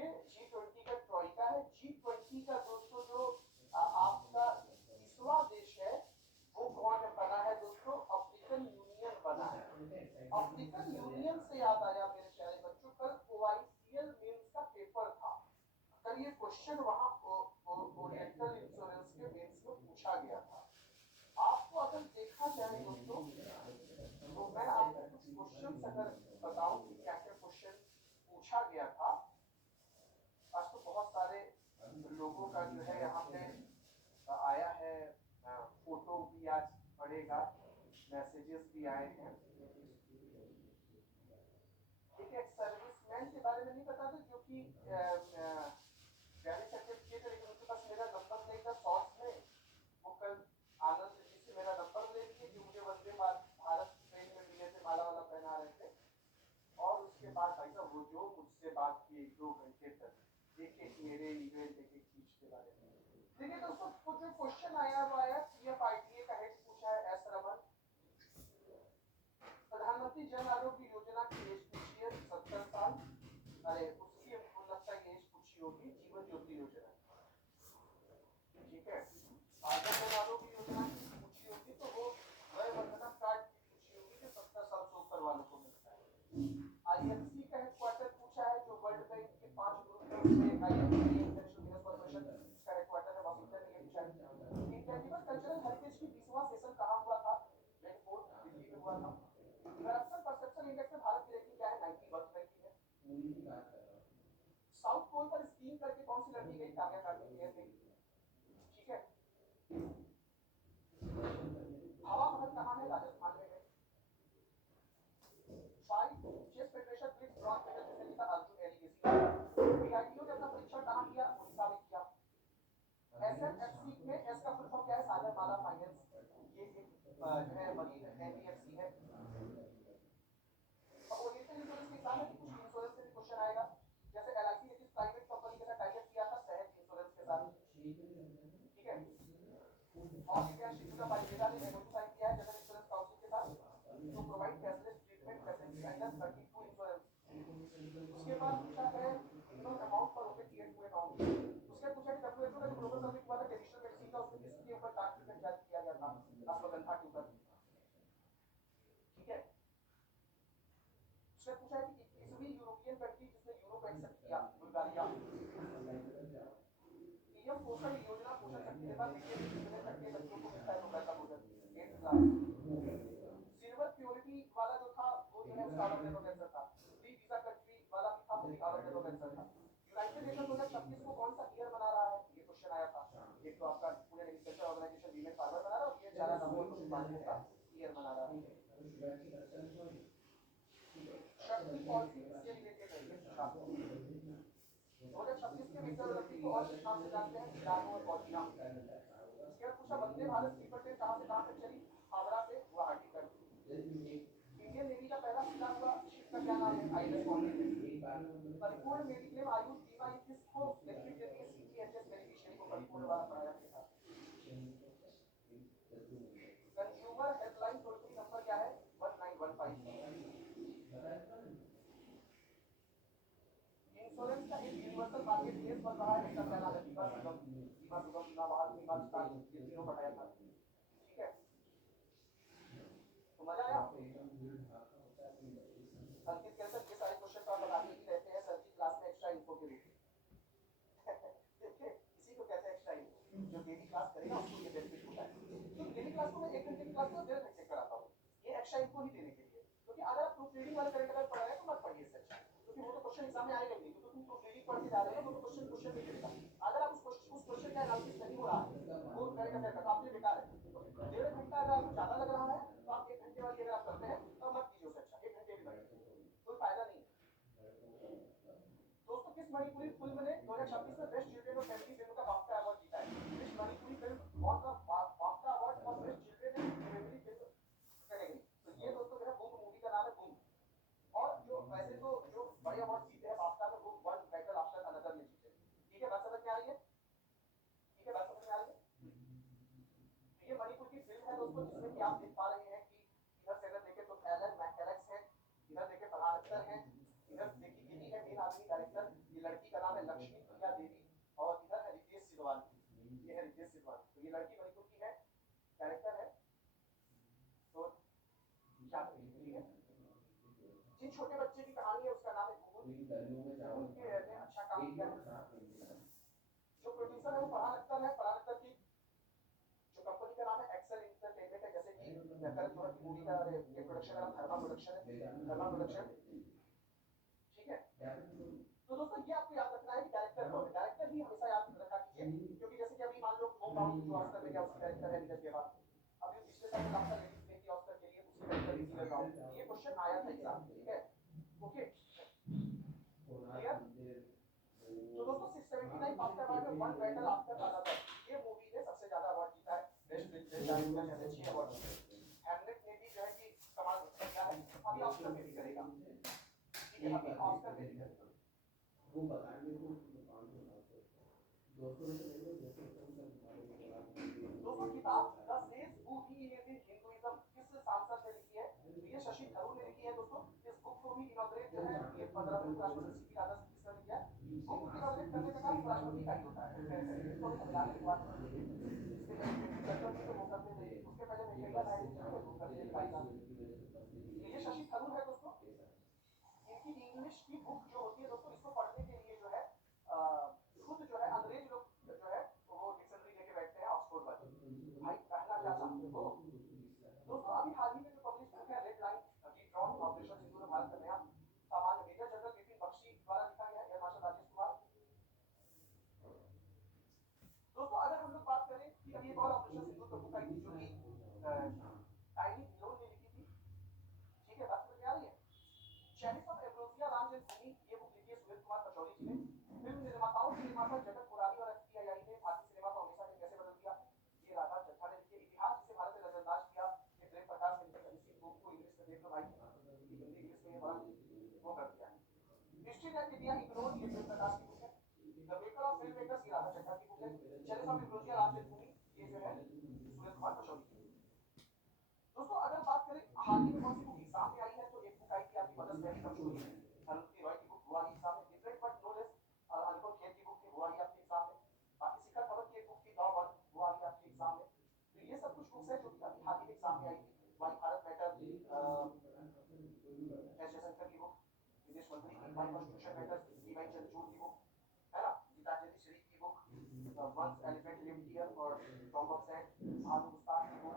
ये G20 का ट्रॉइका है। G20 का दोस्तों जो आपका 20वां देश है वो कौन बना है दोस्तों? अफ्रीकन यूनियन बना है। अफ्रीकन यूनियन से याद आया मेरे प्यारे बच्चों, कल OICL मेंस का पेपर था। कल ये क्वेश्चन वहां ओरिएंटल इंश्योरेंस के मेंस में पूछा गया था। आपको अगर देखा जाए दोस्तों तो मैं आपको कुछ क्वेश्चन अगर बताऊं कि क्या क्या क्वेश्चन पूछा गया था। आज तो बहुत सारे लोगों का जो है यहाँ पे आया है, फोटो भी आज पड़ेगा, मैसेजेस भी आए हैं। ठीक है, सर्विसमैन के बारे में नहीं पता था जो कि वैलिड सर्टिफिकेट है, लेकिन उनके पास मेरा नंबर नहीं था। शॉर्ट्स में वो कल आनंद जी से मेरा नंबर ले लिए जो मुझे वंदे भारत ट्रेन में मिले थे, माला वाला पहना रहे थे। और उसके बाद भाई साहब वो जो मुझसे बात की 1-2 घंटे तक एक एक मेरे इवेंट एक एक चीज के बारे में। देखिए दोस्तों, कुछ जो क्वेश्चन आया वो आया CFIDA का हेड पूछा है एस रमन। प्रधानमंत्री जन आरोग्य योजना की एज पूछी है 70 साल। अरे उसकी मुझे लगता है एज पूछी होगी जीवन ज्योति योजना। ठीक है, आगे जन आरोग्य योजना की पूछी होगी तो वो वय वंदना कार्ड की पूछी होगी जो 70 साल से ऊपर वालों को मिलता है। IFC का हेडक्वार्टर पूछा है जो वर्ल्ड बैंक के 5 ग्रुप में से IFC इंटरनेशनल कॉर्पोरेशन का हेडक्वार्टर है वाशिंगटन में। ये पूछा है इंटेंजिबल कल्चरल हेरिटेज की 20वां सेशन कहां हुआ था? रेडफोर्ट दिल्ली में हुआ था। करप्शन परसेप्शन इंडेक्स में भारत की रेटिंग क्या है? 90 वर्ष रैंकिंग है। साउथ पोल पर स्कीइंग करके कौन सी लड़की गई? काव्या कार्तिकेयन गई। ठीक है, हवा महल कहां है? राजस्थान में है। 5 chess federation bridge bronze medal किसने जीता? अर्जुन एलिगेसी। DRDO ने अपना परीक्षण कहां किया? उड़ीसा में किया। SFFC में एस का फुल फॉर्म क्या है? सागरमाला फाइनेंस। ये एक जो है मरीन NBFC है। और ओरिएंटल इंश्योरेंस के हिसाब में कुछ इंश्योरेंस से भी क्वेश्चन आएगा। जैसे LIC ने किस प्राइवेट कंपनी के साथ टाई अप किया था? सहज इंश्योरेंस के साथ। ठीक है, ऑल इंडिया शिक्षुता परिषद ने MOU साइन किया है जनरल इंश्योरेंस काउंसिल के साथ to provide cashless treatment facility under 32 insurance. उसके बाद पूछा है minimum amount for open tier 2 account. उसके पूछा कि WHO का जो ग्लोबल समिट हुआ था ट्रेडिशनल मेडिसिन का, उसमें किसके ऊपर डाक टिकट जारी किया गया था? अश्वगंधा के ऊपर। ठीक है, उसने पूछा है कि 21वीं यूरोपियन कंट्री जिसने यूरो को एक्सेप्ट किया, बुल्गारिया। पीएम पोषण योजना पोषण शक्ति के बाद मिड डे मील कितने तक के बच्चों को मिलता है दोपहर का भोजन? 8th class. सिल्वर प्योरिटी वाला जो था वो जो है उसका अलग डेनोमिनेटर था। फ्री वीजा कंट्री वाला भी था, वो भी अलग डेनोमिनेटर था। यूनाइटेड नेशन 2026 को कौन सा ईयर मना रहा है? ये क्वेश्चन आया था। एक तो आपका पूरे एग्रीकल्चर ऑर्गेनाइजेशन वीमेन फार्मर मना रहा है और ये चारा नमूना पशुपालकों का ईयर मना रहा है। शक्ति पॉलिसी किससे रिलेटेड है? ये पूछा। 2026 के विंटर ओलंपिक को और किस नाम से जानते हैं? मिलानो और कॉर्टिना। इसके बाद पूछा वंदे भारत स्लीपर ट्रेन कहां से कहां तक चली? हावड़ा से गुवाहाटी तक। इंडियन नेवी का पहला खुला हुआ शिप का क्या नाम है? INS confidence. परिपूर्ण मेडिक्लेम आयुष बीमा ये किसको बेनिफिट देती है? CGHS बेनिफिशियरी को परिपूर्ण वाला बनाया गया था। Consumer helpline toll free number क्या है? 1915। इंश्योरेंस का एक यूनिवर्सल मार्केट प्लेस बन रहा है, इसका क्या नाम है? बीमा सुगम। बीमा सुगम, बीमा बहाल, बीमा विस्तार, ये तीनों बनाया था। ठीक है, तो मजा आया। अंकित कहते हैं ये सारे क्वेश्चन तो आप बताते ही रहते हैं सर जी क्लास में एक्स्ट्रा इन्फो के लिए। देखिए इसी को कहते हैं एक्स्ट्रा इन्फो। जो डेली क्लास करेगा उसको ये बेनिफिट होता है। तो डेली क्लास को मैं 1 घंटे की क्लास को 1.5 घंटे कराता हूँ, ये एक्स्ट्रा इन्फो ही देने के लिए। क्योंकि अगर आप प्रूफ रीडिंग वाले करंट अफेयर पढ़ रहे हैं तो मत पढ़िए इससे अच्छा, क्योंकि वो तो क्वेश्चन एग्जाम में आएगा ही नहीं। क्योंकि तुम प्रूफ रीडिंग पढ़ के जा रहे हो वो तो क्वेश्चन नहीं मिलेगा। अगर आप उस क्वेश्चन का एनालिसिस नहीं हो रहा है वो करंट अफेयर का, तो आपके लिए बेकार है। तो 1.5 घंटा अगर आपको ज्यादा लग रहा है तो आप 1 घंटे वाली अगर आप करते हैं तो मत कीजिए उससे अच्छा 1 घंटे भी बैठिए, कोई फायदा नहीं है। दोस्तों किस मणिपुरी फिल्म ने 2026 में बेस्ट चिल्ड्रन और फैमिली फिल्म का बाफ्टा अवार्ड जीता है? Which Manipuri film won the BAFTA award for best children and family film category? तो ये दोस्तों जो है बुम मूवी का नाम है, बुम। और जो वैसे तो जो बड़े अवार्ड जीते हैं बाफ्टा में वो वन बैटल आफ्टर अनदर में जीते। ठीक है, बात समझ में आ रही है? ठीक है, बात समझ में आ रही है? तो ये मणिपुर की फिल्म है दोस्तों, जिसमें कि आप देख पा रहे हैं कि इधर से अगर देखें तो एलन मैकेलेक्स है, इधर देखें प्रधान अख्तर है, इधर देखिए यही है मेन आदमी डायरेक्टर। ये लड़की का नाम है उनके ने अच्छा काम किया है। जो प्रोड्यूसर है वो फरहान अख्तर है। फरहान अख्तर की जो कंपनी का नाम है एक्सेल एंटरटेनमेंट है। जैसे कि करण जौहर की मूवी का ये प्रोडक्शन का नाम धर्मा प्रोडक्शन है। धर्मा प्रोडक्शन, ठीक है। तो दोस्तों ये आपको याद रखना है कि डायरेक्टर कौन है। डायरेक्टर ही हमेशा याद रखा कीजिए, क्योंकि जैसे कि अभी मान लो नो काउंट जो ऑस्कर में गया उसका डायरेक्टर है नीरज गेवा। अभी पिछले साल का लेडीज ने की ऑस्कर के लिए उसकी डायरेक्टर नीरज गेवा। ये क्वेश्चन आया था एग्जाम में, ठीक है। Okay clear. तो दोस्तों 679 ऑस्कर अवार्ड में वन बैटल आफ्टर अनदर, ये मूवी ने सबसे ज्यादा अवार्ड जीता है। बेस्ट डायरेक्टर का जैसे 6 अवार्ड जीते। हैमलेट ने भी जो है कि कमाल किया है। अभी ऑस्कर में भी करेगा, ठीक है। अभी ऑस्कर में भी करेगा। दोस्तों किताब the sage who he is in Hinduism किस सांसद ने लिखी है? तो ये शशि थरूर ने लिखी है। दोस्तों इस बुक को भी इनॉग्रेट जो है ये 15वें राष्ट्रपति सीपी राधाकृष्णन किसने किया? बुक इनॉग्रेट करने का काम राष्ट्रपति का ही होता है। इसको भी मिला के बात इसके पहले वो करते थे, उसके पहले वेंकैया नायडू जो है वो करते थे राजनाथ। तो ये शशि थरूर है दोस्तों। इनकी इंग्लिश की बुक जो होती है दोस्तों, इसको पढ़ने के लिए जो है खुद जो है अंग्रेज लोग जो है वो डिक्शनरी लेके बैठते हैं ऑक्सफोर्ड वाले। भाई कहना क्या चाहते हो दोस्तों? अभी हाल ही में जो पब्लिश बुक है रेड लाइन ड्रॉन ऑपरेशन सिंदूर भारत का नया सामान्य, मेजर जनरल बिपिन बख्शी द्वारा लिखा गया है, एयर मार्शल राजेश कुमार। दोस्तों अगर हम लोग बात करें कि अभी एक और ऑपरेशन सिंदूर पर बुक आई थी जो कि टाइनी ढिल्लोन ने लिखी थी, ठीक है। बात समझ में आ रही है? चैरिस ऑफ एम्ब्रोसिया राम जन्मभूमि, ये बुक लिखी है सुनील कुमार पचौरी जी ने। फिल्म निर्माताओं के निर्माता जगत पुरानी और एफटीआई ने भारतीय सिनेमा को हमेशा के कैसे बदल दिया, ये राधा चड्ढा ने लिखी है। इतिहास जिसे भारत ने नजरअंदाज किया, ये प्रेम प्रकाश ने लिखी है। इसी बुक को इंग्लिश में देख लो भाई, हिंदी इंग्लिश में ये बड़ा वो कर दिया है। हिस्ट्री दैट इंडिया इग्नोर्ड, ये प्रेम प्रकाश की बुक है। The maker of film makers, ये राधा चड्ढा की बुक है। चैरिस ऑफ एम्ब्रोसिया राम जन्मभूमि, ये जो है सुनील कुमार पचौरी की। दोस्तों अगर बात करें हाल ही में कौन सी बुक एग्जाम में आई है, तो एक बुक आई थी आपकी मदर्स वेरी कमजोरी, अरुंधति रॉय की बुक हुआ ही एग्जाम में। Different but no less, Anupam Kher की बुक थी, हुआ ही आपके एग्जाम में। बाकी शिखर धवन की एक बुक थी द वन, हुआ ही आपके एग्जाम में। तो ये सब कुछ बुक्स है जो कि अभी हाल ही में एग्जाम में आई थी। Why Bharat matter, S Jaishankar की बुक, विदेश मंत्री की। Why constitution matters, D Y Chandrachud की बुक, है ना। गीतांजलि श्री की book, once elephant lived here और tomb of sand. Banu Mushtaq की बुक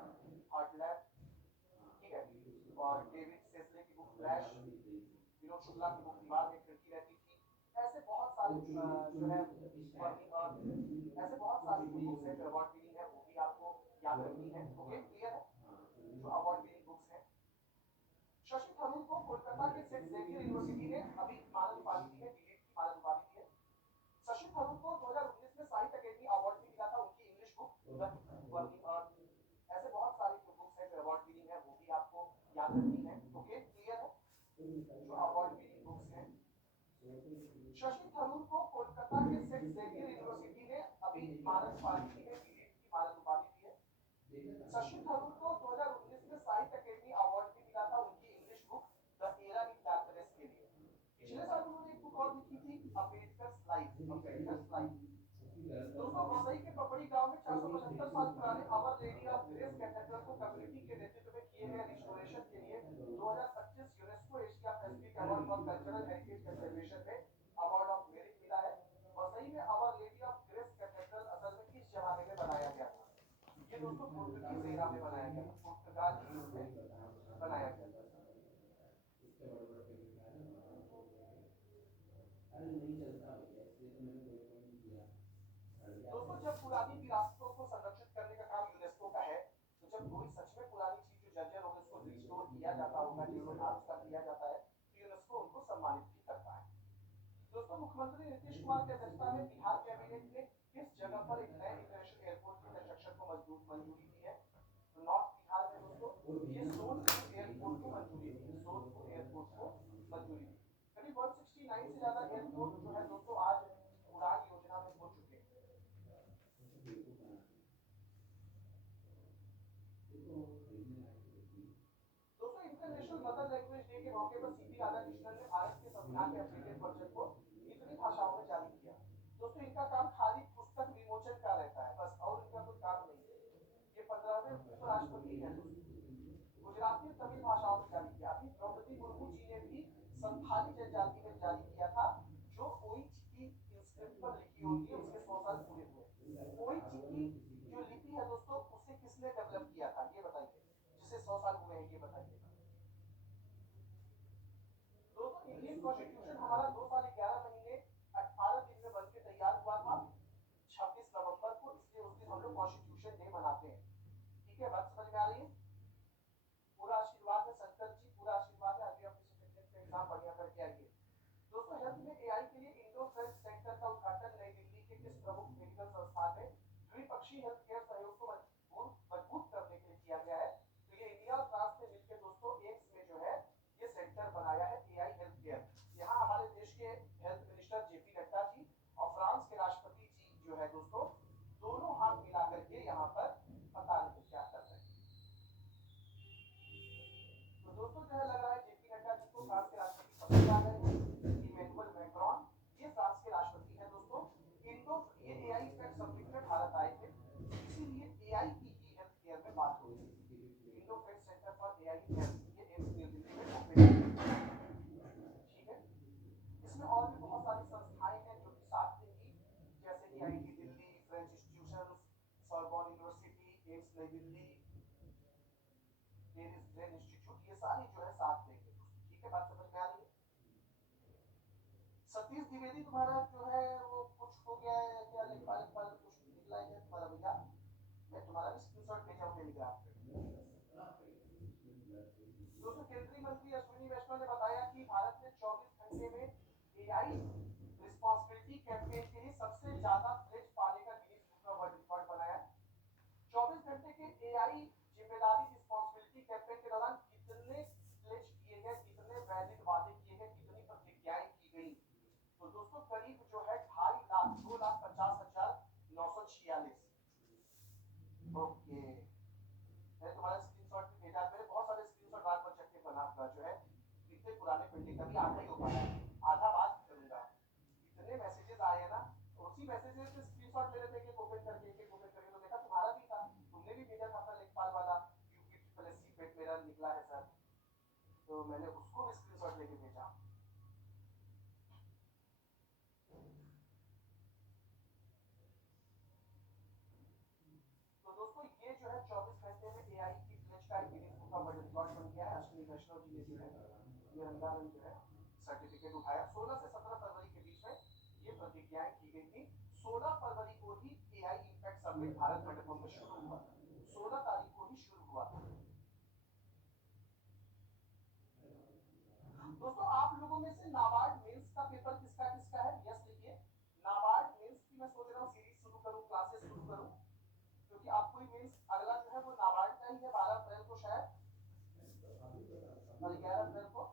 हार्ट लैब, ठीक है। और डेविड सेसले की बुक फ्लैश, विनोद शुक्ला की बुक दीवार में खिड़की रहती थी। ऐसे बहुत सारे जो है बर्निंग अर्थ, ऐसे बहुत सारी जो बुक्स है जो अवार्ड विनिंग है वो भी आपको याद रखनी है। ओके क्लियर है जो अवार्ड विनिंग बुक्स है। शशि थरूर को कोलकाता के सेंट जेवियर यूनिवर्सिटी ने अभी मानद उपाधि दी है, डीलिट की मानद उपाधि दी है। शशि थरूर को 2019 में साहित्य अकेडमी अवार्ड भी मिला था उनकी इंग्लिश बुक द बर्निंग अर्थ। ऐसे बहुत सारी जो बुक्स है जो अवार्ड विनिंग है वो भी आपको याद रखनी है। ओके क्लियर है जो अवार्ड विनिंग बुक्स है। शशि थरूर को कोलकाता के सेंट जेवियर यूनिवर्सिटी ने अभी मानद उपाधि दी है, डीलिट की मानद उपाधि दी है। शशि थरूर को 2019 में साहित्य अकेडमी अवार्ड भी मिला था उनकी English book the era in darkness के लिए। पिछले साल उन्होंने एक बुक और लिखी थी अम्बेडकर्स लाइफ, अम्बेडकर्स लाइफ। दोस्तों वसई के पपड़ी गांव में 475 साल पुराने our lady of grace cathedral को कम्युनिटी के नेतृत्व में किए गए रिस्टोरेशन के लिए 2025 UNESCO Asia Pacific award for cultural heritage conservation में अवार्ड ऑफ मेरिट मिला है। वसई में our lady of grace cathedral असल में किस जमाने में बनाया गया था? ये दोस्तों पुर्तगाली एरा में बनाया गया था, पुर्तगाली युग में बनाया गया था। दोस्तों जब पुरानी विरासतों को संरक्षित करने का काम यूनेस्को का है, तो जब कोई सच में पुरानी चीज जो जर्जर हो गई उसको रिस्टोर किया जाता होगा, जीर्णोद्धार उसका किया जाता है, तो यूनेस्को उनको सम्मानित भी करता है। दोस्तों मुख्यमंत्री नीतीश कुमार की अध्यक्षता में बिहार कैबिनेट ने किस जगह पर एक नए इंटरनेशनल एयरपोर्ट की कंस्ट्रक्शन को मंजूरी दी है? तो नॉर्थ बिहार में दोस्तों ये सोनपुर एयरपोर्ट को मंजूरी दी है, सोनपुर एयरपोर्ट को मंजूरी दी। करीब 169 से ज्यादा एयरपोर्ट जो है दोस्तों आज उड़ान योजना में हो चुके हैं। दोस्तों इंटरनेशनल मदर लैंग्वेज डे के मौके पर सीपी राधाकृष्णन ने भारत के संविधान के अपडेटेड वर्जन को कितनी भाषाओं में जारी किया? दोस्तों इनका काम खाली पुस्तक विमोचन का रहता है बस, और इनका कोई काम नहीं है। ये 15वें उपराष्ट्रपति हैं दोस्तों। गुजराती और तमिल भाषाओं में जारी किया। अभी द्रौपदी मुर्मू जी ने भी संथाली जनजाति में जारी किया लिपि होती है उसके 100 साल पूरे हुए। कोई चिट्ठी जो लिपि है दोस्तों उसे किसने डेवलप किया था ये बताइए, जिसे 100 साल हुए हैं ये बताइए। दोस्तों इंडियन कॉन्स्टिट्यूशन हमारा 2 साल 11 महीने 18 दिन में बनके तैयार हुआ था 26 नवंबर को, इसलिए उस दिन हम लोग कॉन्स्टिट्यूशन डे मनाते हैं। ठीक है, बात समझ में आ रही है? पूरा आशीर्वाद है शंकर जी, पूरा आशीर्वाद है, आगे अपने सेक्रेटरी का एग्जाम बढ़िया करके आइए। दोस्तों हेल्थ में एआई के लिए इंडो फ्रेंच सेंटर का उद्घाटन नई दिल्ली के किस प्रमुख मेडिकल संस्थान में द्विपक्षीय हेल्थ केयर सहयोग को मजबूत करने के लिए किया गया है? तो ये इंडिया और फ्रांस ने मिलकर दोस्तों एम्स में जो है ये सेंटर बनाया है एआई हेल्थ केयर। यहाँ हमारे देश के health minister JP Nadda ji और फ्रांस के राष्ट्रपति जी जो है दोस्तों दोनों हाथ मिला करके यहाँ पर पता नहीं क्या कर रहे हैं। तो दोस्तों जो है लग रहा है जेपी नड्डा जी को फ्रांस के राष्ट्रपति पसंद आ गए हैं। इमैनुअल मैक्रोन ये फ्रांस के राष्ट्रपति हैं दोस्तों। इंडो ये एआई इफेक्ट समिट में भारत आए थे, इसीलिए एआई की ही हेल्थ केयर में बात हो रही है। Indo French centre for AI health ये एम्स न्यू दिल्ली में ओपन है। ठीक है, इसमें और भी बहुत सारी संस्थाएं हैं जो कि साथ देंगी, जैसे कि IIT Delhi, French institutions, Sorbonne university, AIIMS नई दिल्ली, पेरिस ब्रेन इंस्टीट्यूट, ये सारी जो है साथ देंगे। ठीक है, बात समझ में आ रही है? सतीश द्विवेदी तुम्हारा जो है वो कुछ हो गया है क्या, लेखपाल कुछ निकला है क्या तुम्हारा भैया? मैं तुम्हारा भी स्क्रीनशॉट भेजा हूं टेलीग्राम पे। दोस्तों केंद्रीय मंत्री अश्विनी वैष्णव ने बताया कि भारत ने 24 घंटे में एआई रिस्पांसिबिलिटी कैंपेन के लिए सबसे ज्यादा प्लेज पाने का गिनीज बुक में वर्ल्ड रिकॉर्ड बनाया। 24 घंटे के एआई जिम्मेदारी रिस्पांसिबिलिटी कैंपेन के दौरान कितने प्लेज किए गए, कितने वैलिड वादे किए गए, कितनी प्रतिज्ञाएं की गई? तो दोस्तों करीब जो है 2.5 लाख 2,50,946। ओके, मैंने तुम्हारा स्क्रीनशॉट भी भेजा, मैंने बहुत सारे स्क्रीनशॉट रात भर चक्के बना जो है इतने पुराने पेंटिंग का भी आधा ही हो पाया है, आधा बात करूंगा। इतने मैसेजेस आए हैं ना, उसी मैसेजेस से स्क्रीनशॉट ले लेते हैं ओपन करके एक ओपन करके, तो देखा तुम्हारा भी था, तुमने भी भेजा था अपना लेखपाल वाला यूपी ट्रिपल एस सी पेट मेरा निकला है सर, तो मैंने उसको भी स्क्रीनशॉट लेके भेजा। तो दोस्तों ये जो है 24 घंटे में एआई की प्लेज का गिनीज बुक का वर्ल्ड रिकॉर्ड बन गया है। अश्विनी वैष्णव जी ने जो है ये रंगारंग जो है सर्टिफिकेट उठाया। 16 से 17 फरवरी के बीच में ये प्रतिज्ञाएं की गई थी। 16 फरवरी को ही AI impact summit Bharat Mandapam में शुरू हुआ था, 16 तारीख को ही शुरू हुआ था। दोस्तों आप लोगों में से नाबार्ड मेंस का पेपर किसका किसका है, यस लिखिए। नाबार्ड मेंस की मैं सोच रहा हूँ सीरीज शुरू करूँ, क्लासेस शुरू करूँ, क्योंकि आपको ही मेंस अगला जो है वो नाबार्ड का ही है 12 अप्रैल को शायद, और 11 अप्रैल को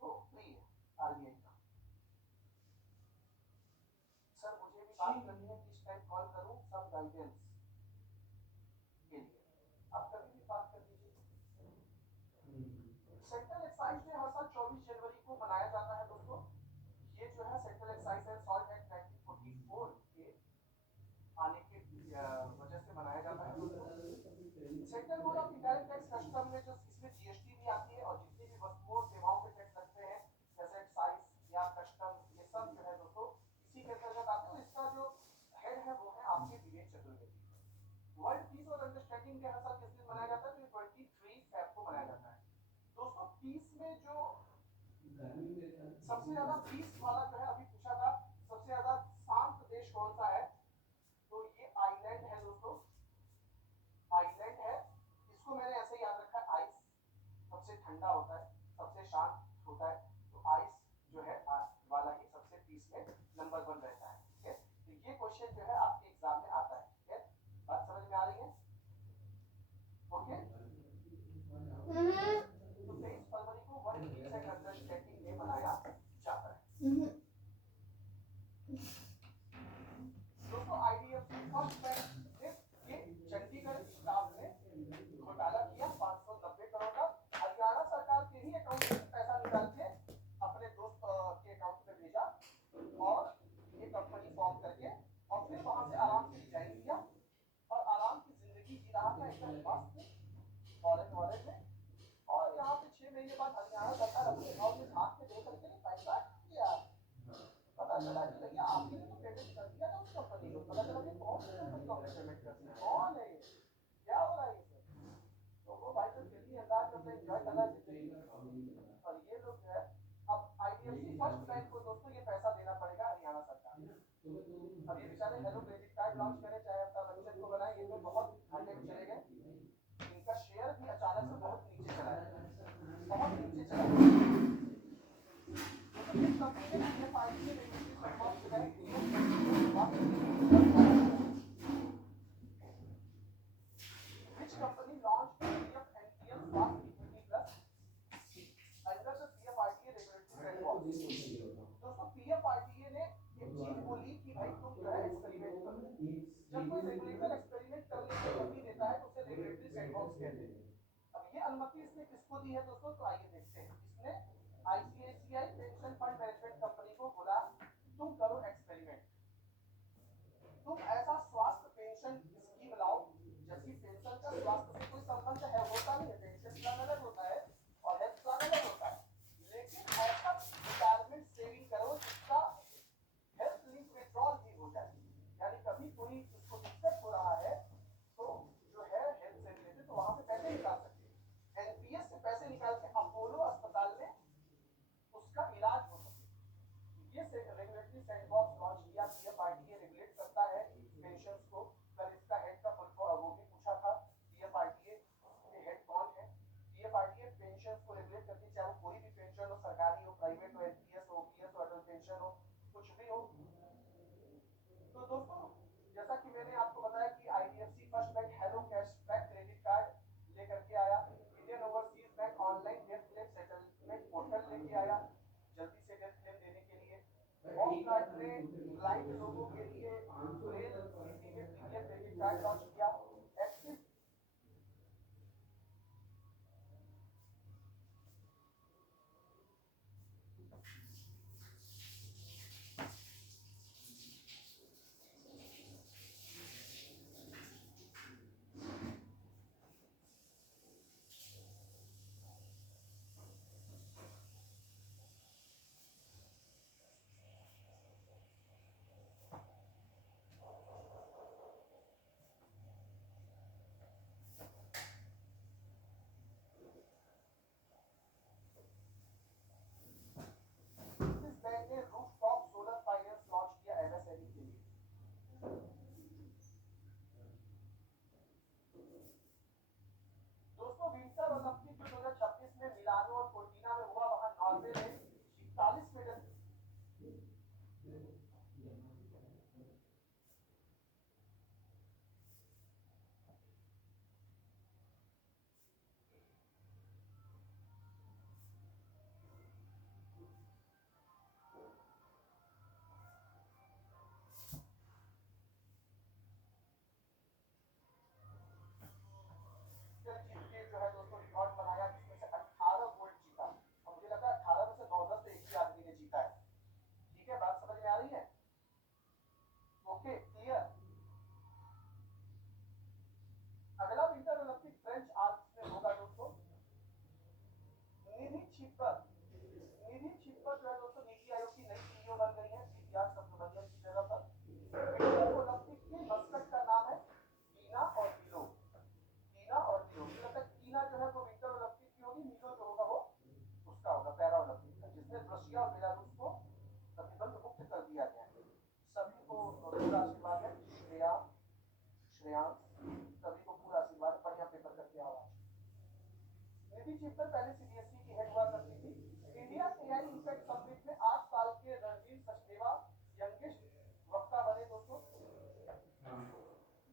तो प्री है आरबीआई का। सर मुझे भी बात करनी है, किस टाइम कॉल करूँ सब गाइडेंस के लिए, आप कभी भी बात कर लीजिए। सेंट्रल एक्साइज डे हर साल 24 जनवरी को मनाया जाता है दोस्तों। ये जो है central excise and salt act 1944 के आने की वजह से मनाया जाता है दोस्तों। Central board of indirect tax custom में जो इसमें जीएसटी भी आती है, और जितनी भी वस्तुओं और सेवाओं पे टैक्स लगते हैं जैसे एक्साइज या कस्टम, ये सब जो है दोस्तों इसी के अंतर्गत आते हैं। इसका जो हेड है वो है आपके विवेक चतुर्वेदी। वर्ल्ड पीस और अंडरस्टैंडिंग डे हर साल किस दिन मनाया जाता है? तो 23 फेब को मनाया जाता है दोस्तों। पीस में जो सबसे ज्यादा पीस वाला जो है अभी पूछा था, सबसे ज्यादा शांत देश कौन सा है, तो ये आइलैंड है दोस्तों, आइलैंड है। इसको मैंने ऐसे याद रखा है, आइस सबसे ठंडा होता है, सबसे शांत होता है, तो आइस जो है वाला ही सबसे पीस में नंबर 1 रहता है। ठीक है, तो ये क्वेश्चन जो है आपके एग्जाम में आता है। ठीक है, बात समझ में आ रही है? ओके, तो 23 फरवरी को world peace and understanding day मनाया जाता है दोस्तों। आईडीएफसी फर्स्ट बैंक ने ये चंडीगढ़ स्टाफ ने घोटाला किया 590 करोड़ का। हरियाणा सरकार के ही अकाउंट से पैसा निकाल के अपने दोस्त के अकाउंट में भेजा और ये कंपनी फॉर्म करके, और फिर वहां से आराम से रिजाइन दिया और आराम की जिंदगी जी रहा था एकदम मस्त फॉरेन में। और यहाँ पे 6 महीने बाद हरियाणा सरकार अपने अकाउंट में झांक के देख करके पैसा किया, पता चला कि भैया आपने तो पेमेंट कर दिया था उस कंपनी को, पता चला कि कौन सी कंपनी को हमने पेमेंट कर दी, कौन है ये, क्या हो रहा है ये सब। तो वो भाई जो दिल्ली अंदाज में अपने एंजॉय कर रहा है जिंदगी। और ये लोग जो है, अब आईडीएफसी फर्स्ट बैंक को दोस्तों ये पैसा देना पड़ेगा हरियाणा सरकार को। अब ये बेचारे हेलो क्रेडिट कार्ड लॉन्च करें चाहे अपना बचत को बनाए, ये तो बहुत घाटे में चले गए। इनका शेयर भी अचानक से बहुत नीचे चला है, बहुत नीचे चला है। तो इस कंपनी ने पीएफआईडी के रेगुलेटरी फ्रेमवर्क जो है which company launched PF NPL Fast Equity Plus under the PFRDA regulatory framework। दोस्तों PFRDA ने एक चीज बोली कि भाई तुम जो है एक्सपेरिमेंट करो। जब कोई रेगुलेटर एक्सपेरिमेंट करने की अनुमति देता है तो उसे रेगुलेटरी सैंडबॉक्स कहते हैं। अब ये अनुमति इसने किसको दी है दोस्तों, तो आइए देखते हैं। इसने ICICI pension fund management company को बोला तुम करो एक्सपेरिमेंट, तुम ऐसा स्वास्थ्य पेंशन स्कीम लाओ, जबकि पेंशन का स्वास्थ्य से कोई संबंध है होता नहीं है, पेंशन प्लान अलग होता है और हेल्थ प्लान अलग होता है, लेकिन ऐसा रिटायरमेंट सेविंग करो जिसका हेल्थ लिंक विड्रॉल भी हो जाए, यानी कभी कोई उसको दिक्कत हो रहा है तो जो है हेल्थ से रिलेटेड तो वहां से पैसे निकाल सकते हैं, एनपीएस से पैसे निकाल के अपोलो अस्पताल में उसका इलाज हो सके। ये रेगुलेटरी सैंडबॉक्स लॉन्च किया पीएफआरडीए, रेगुलेट करता है पेंशंस को। कल इसका हेड का वो भी पूछा था, पीएफआरडीए के हेड कौन है। पीएफआरडीए पेंशंस को रेगुलेट करती है, चाहे वो कोई भी पेंशन हो, सरकारी हो, प्राइवेट हो, एनपीएस हो, ओपीएस हो, अटल पेंशन हो, कुछ भी हो। तो दोस्तों जैसा कि मैंने आपको बताया कि IDFC first bank hello cashback credit card लेकर के आया, Indian overseas bank online death claim settlement portal लेके आया जल्दी से डेथ क्लेम देने के लिए। होम कार्ड ने ब्लाइंड लोगों के लिए ब्रेल लिपि में प्रीमियम क्रेडिट कार्ड लॉन्च किया। एक्सिस बैंक ने रूफटॉप सोलर फाइनेंस लॉन्च किया एमएसएमई के लिए। दोस्तों विंटर ओलंपिक 2026 में मिलानो और कोर्टिना में हुआ, वहां नॉर्वे ने 41 मेडल। जीत के जो है दोस्तों रिकॉर्ड बनाया, जिसमें से 18 गोल्ड जीता और मुझे लगा 18 में से 9-10 तो एक ही आदमी ने जीता है। ठीक है, बात समझ में आ रही है? Okay, clear. अगला विंटर ओलंपिक फ्रेंच आल्प्स में होगा दोस्तों। निधि छिपर, निधि छिपर जो है दोस्तों नीति आयोग की नई सीईओ बन गई है सीपीआर सुब्रमण्यम की जगह पर। विंटर ओलंपिक के मस्कट का नाम है टीना और मिलो, टीना और मिलो। मुझे लगता है टीना जो है वो विंटर ओलंपिक की होगी, मिलो जो होगा वो उसका होगा पैरा ओलंपिक का, जिसमें रशिया और बेलारूस को प्रतिबंध मुक्त कर दिया गया है। सभी को पूरा आशीर्वाद है। श्रेयांश सभी को पूरा आशीर्वाद, बढ़िया पेपर करके आओ आज। निधि छिपर पहले सीबीएसई की हेड हुआ करती थी। इंडिया एआई इम्पैक्ट समिट में 8 साल के रणवीर सचदेवा यंगेस्ट वक्ता बने दोस्तों,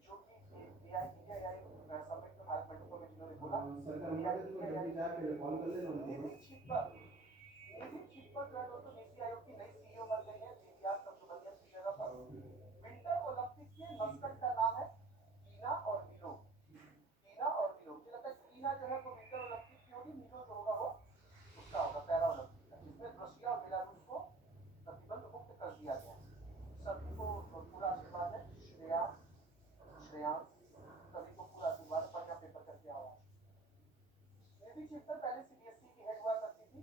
जो कि एआई इंडिया एआई समिट में भारत मंडप में जिन्होंने बोला निधि छिपर। निधि छिपर जो है दोस्तों नीति आयोग की नई सीईओ बन गई है सीपीआर सुब्रमण्यम की जगह पर। विंटर ओलंपिक के मस्कट का नाम है टीना और मिलो, टीना और मिलो। मुझे लगता है टीना जो है वो विंटर ओलंपिक की होगी, मिलो जो होगा वो उसका होगा पैरा ओलंपिक का, जिसमें रशिया और बेलारूस को प्रतिबंध मुक्त कर दिया गया है। सभी को पूरा आशीर्वाद है। श्रेयांश सभी को पूरा आशीर्वाद, बढ़िया पेपर करके आओ आज। निधि छिपर पहले सीबीएसई की हेड हुआ करती थी।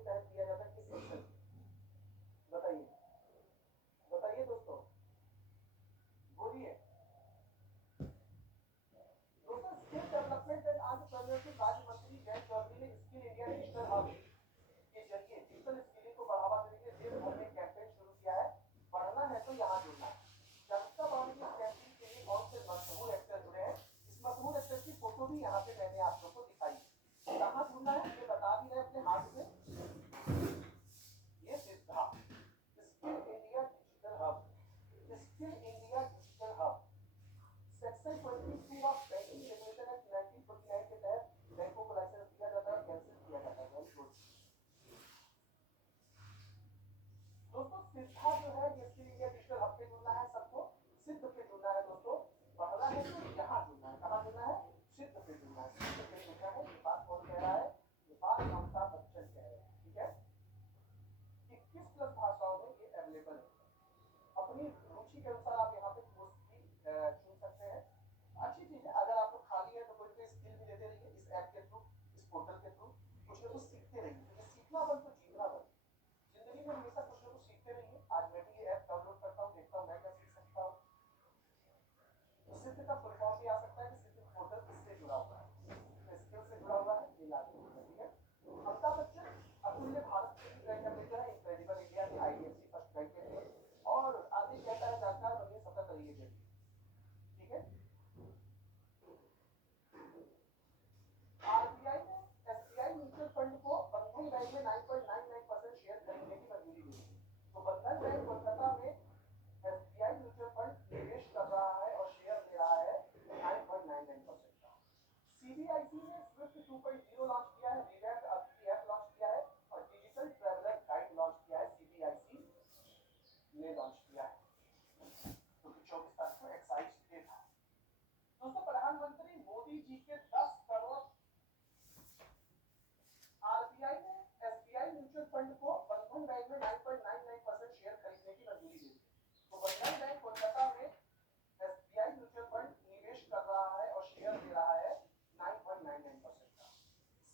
के तहत दिया जाता है, किस सेक्शन? बताइए बताइए दोस्तों, बोलिए दोस्तों। स्किल डेवलपमेंट एंड एंटरप्रेन्योरशिप राज्य मंत्री जयंत चौधरी ने स्किल इंडिया डिजिटल हब के जरिए डिजिटल स्किलिंग को बढ़ावा देने के लिए देश भर में कैंपेन शुरू किया है। बढ़ना है तो यहाँ जुड़ना है। जागरूकता बढ़ाने की कैंपेन के लिए कौन से मशहूर एक्टर जुड़े हैं? इस मशहूर एक्टर की फोटो भी यहाँ पे मैंने आप लोग को दिखाई। कहाँ जुड़ना है ये बता भी रहे अपने हाथ से। ये सिद्धा skill India digital hub, skill India digital hub section 22 of banking regulation act 1949 के तहत बैंकों को लाइसेंस दिया जाता है, कैंसिल किया जाता है। वेरी गुड दोस्तों। सिद्धा जो है ये स्किल इंडिया डिजिटल हब पे जुड़ना है सबको, सिद्ध पे जुड़ना है दोस्तों। बढ़ना है तो यहाँ जुड़ना है, कहाँ जुड़ना है? सिद्ध पे जुड़ना है, सिद्ध पे जुड़ना है। ये बात कौन कह रहा है? ये बात अमिताभ बच्चन कह रहे हैं। ठीक है, 21+ भाषाओं में ये अवेलेबल है। अपनी रुचि के अनुसार आप यहाँ पे कोर्स भी चुन सकते हैं। अच्छी चीज है, अगर आप लोग खाली है तो कोई कोई स्किल भी लेते रहिए इस ऐप के थ्रू, इस पोर्टल के थ्रू कुछ ना कुछ सीखते रहिए, क्योंकि सीखना बन तो जीतना बन। जिंदगी में हमेशा कुछ ना कुछ सीखते रहिए। आज मैं भी ये ऐप डाउनलोड करता हूँ, देखता हूँ मैं क्या सीख सकता हूँ। सिद्ध का फुल फॉर्म भी आ सकता है कि सिद्ध पोर्टल किससे जुड़ा हुआ है, स्किल से जुड़ा हुआ है, ये याद रखिएगा। ठीक है, अमिताभ बच्चन अतुल्य भारत के भी ब्रांड एम्बेसडर है, इनक्रेडिबल इंडिया के आईडीएफसी फर्स्ट बैंक के थे, और आगे कहता है जानकार बनिए सतत रहिए जरिए। ठीक है, आरबीआई ने एसबीआई म्यूचुअल फंड को बंधन बैंक में 9.99% शेयर खरीदने की मंजूरी दी। तो बंधन बैंक कोलकाता में एसबीआई म्यूचुअल फंड निवेश कर रहा है और शेयर ले रहा है 9.99% का। सीबीआईसी ने स्विफ्ट 2.0 लॉन्च किया है, रिवैम्प्ड अर्थी ऐप लॉन्च किया है और डिजिटल ट्रैवलर गाइड लॉन्च किया है। सीबीआईसी ने लॉन्च किया है क्योंकि 24 तारीख को एक्साइज डे था। दोस्तों, प्रधानमंत्री मोदी जी के 10 करोड़ आरबीआई ने एसबीआई म्यूचुअल फंड को बंधन बैंक में 9.99% शेयर खरीदने की मंजूरी दी। तो बंधन बैंक कोलकाता में एसबीआई म्यूचुअल फंड निवेश कर रहा है और शेयर ले रहा है 9.99% का।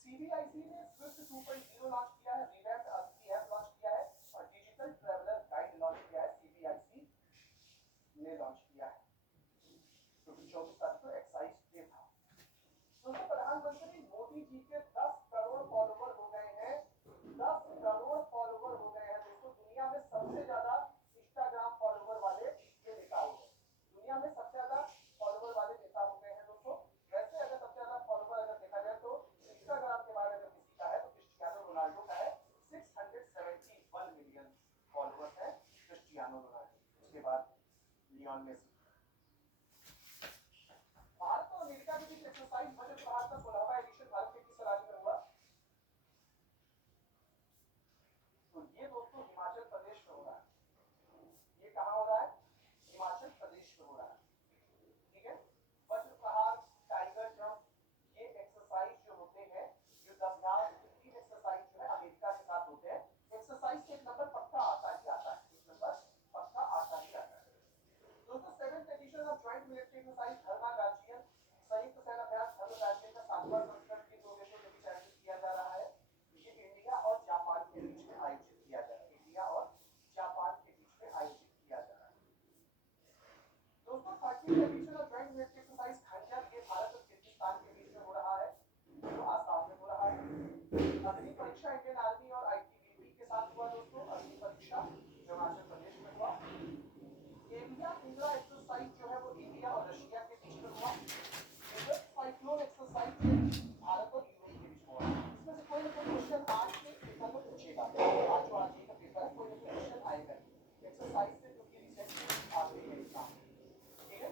सीबीआईसी ने स्विफ्ट 2.0 लॉन्च किया है, रिवैम्प्ड अर्थी ऐप लॉन्च किया है और डिजिटल ट्रैवलर गाइड लॉन्च किया है। सीबीआईसी ने लॉन्च किया है क्योंकि 24 तारीख को एक्साइज डे था। दोस्तों, प्रधानमंत्री मोदी जी के 10 करोड़ फॉलोवर हो गए हैं, 10 करोड़ फॉलोवर हो गए हैं। दोस्तों, दुनिया में सबसे ज्यादा इंस्टाग्राम फॉलोवर वाले ये नेता हो गए, दुनिया में सबसे ज्यादा फॉलोवर वाले नेता हो गए हैं। दोस्तों, वैसे अगर सबसे ज्यादा फॉलोवर अगर देखा जाए तो इंस्टाग्राम के बारे में किसी का है तो क्रिस्टियानो रोनाल्डो का है, 671 मिलियन फॉलोवर्स है क्रिस्टियानो रोनाल्डो। उसके बाद लियोन मेसी। भारत और अमेरिका के बीच एक्सरसाइज बजट प्रहार का 16वां एडिशन भारत के किस राज्य में हुआ? तो ये दोस्तों हिमाचल प्रदेश में हो रहा है। ये कहाँ हो रहा है? हिमाचल प्रदेश में हो रहा है। ठीक है, वज्र प्रहार, टाइगर जंप, ये एक्सरसाइज जो होते हैं, जो 10,000 एक्सरसाइज जो है अमेरिका के साथ होते हैं। एक्सरसाइज से एक नंबर पक्का आता ही आता है, एक नंबर पक्का आता ही आता है। दोस्तों, 7th edition of joint military exercise Dharma Guardian संयुक्त सेना अभ्यास धर्म गार्जियन का 7वां संस्करण किन दो देशों के बीच आयोजित किया जा रहा है? ये इंडिया और जापान के बीच में आयोजित किया जा रहा है, इंडिया और जापान के बीच में आयोजित किया जा रहा है। दोस्तों, 30th edition of joint military exercise Khanjar, ये भारत और किर्गिस्तान के बीच में हो रहा है, जो आसाम में हो रहा है। अग्नि परीक्षा इंडियन आर्मी और आईटीबीपी के साथ हुआ। दोस्तों, अग्नि परीक्षा जो हिमाचल प्रदेश में हुआ। एविया इंदिरा एक्सरसाइज जो है वो इंडिया और रशिया के बीच में हुआ। डेजर्ट साइक्लोन एक्सरसाइज भारत और यूएई के बीच में हुआ। इसमें से कोई ना कोई क्वेश्चन आज के पेपर में पूछेगा, आज जो आज का पेपर है कोई ना कोई क्वेश्चन आएगा एक्सरसाइज से, क्योंकि रिसेंटली आ गई है एग्जाम। ठीक है,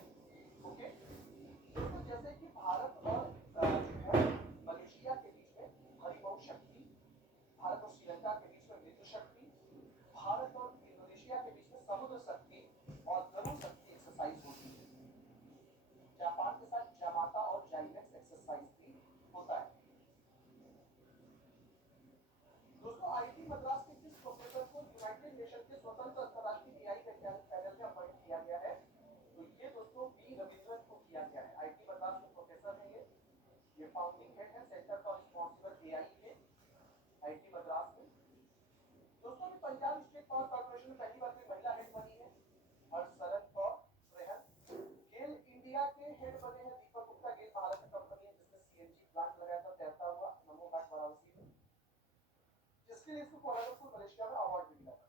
जिसके लिए इसको कोलालमपुर मलेशिया में अवार्ड भी मिला था।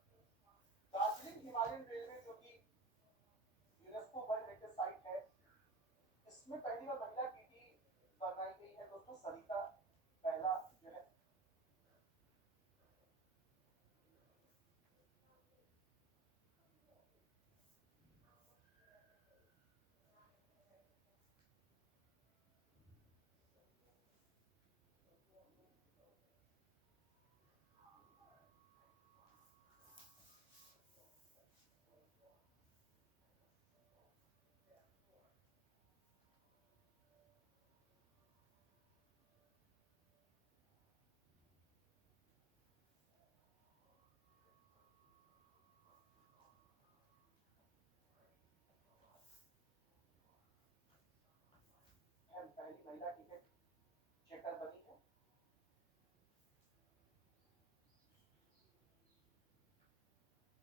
दार्जिलिंग हिमालयन रेलवे जो कि यूनेस्को वर्ल्ड हेरिटेज साइट है, इसमें पहली बार महिला टीटी बनाई गई है दोस्तों, सरिता पहला जो है। पहली महिला टिकट चेकर बनी है।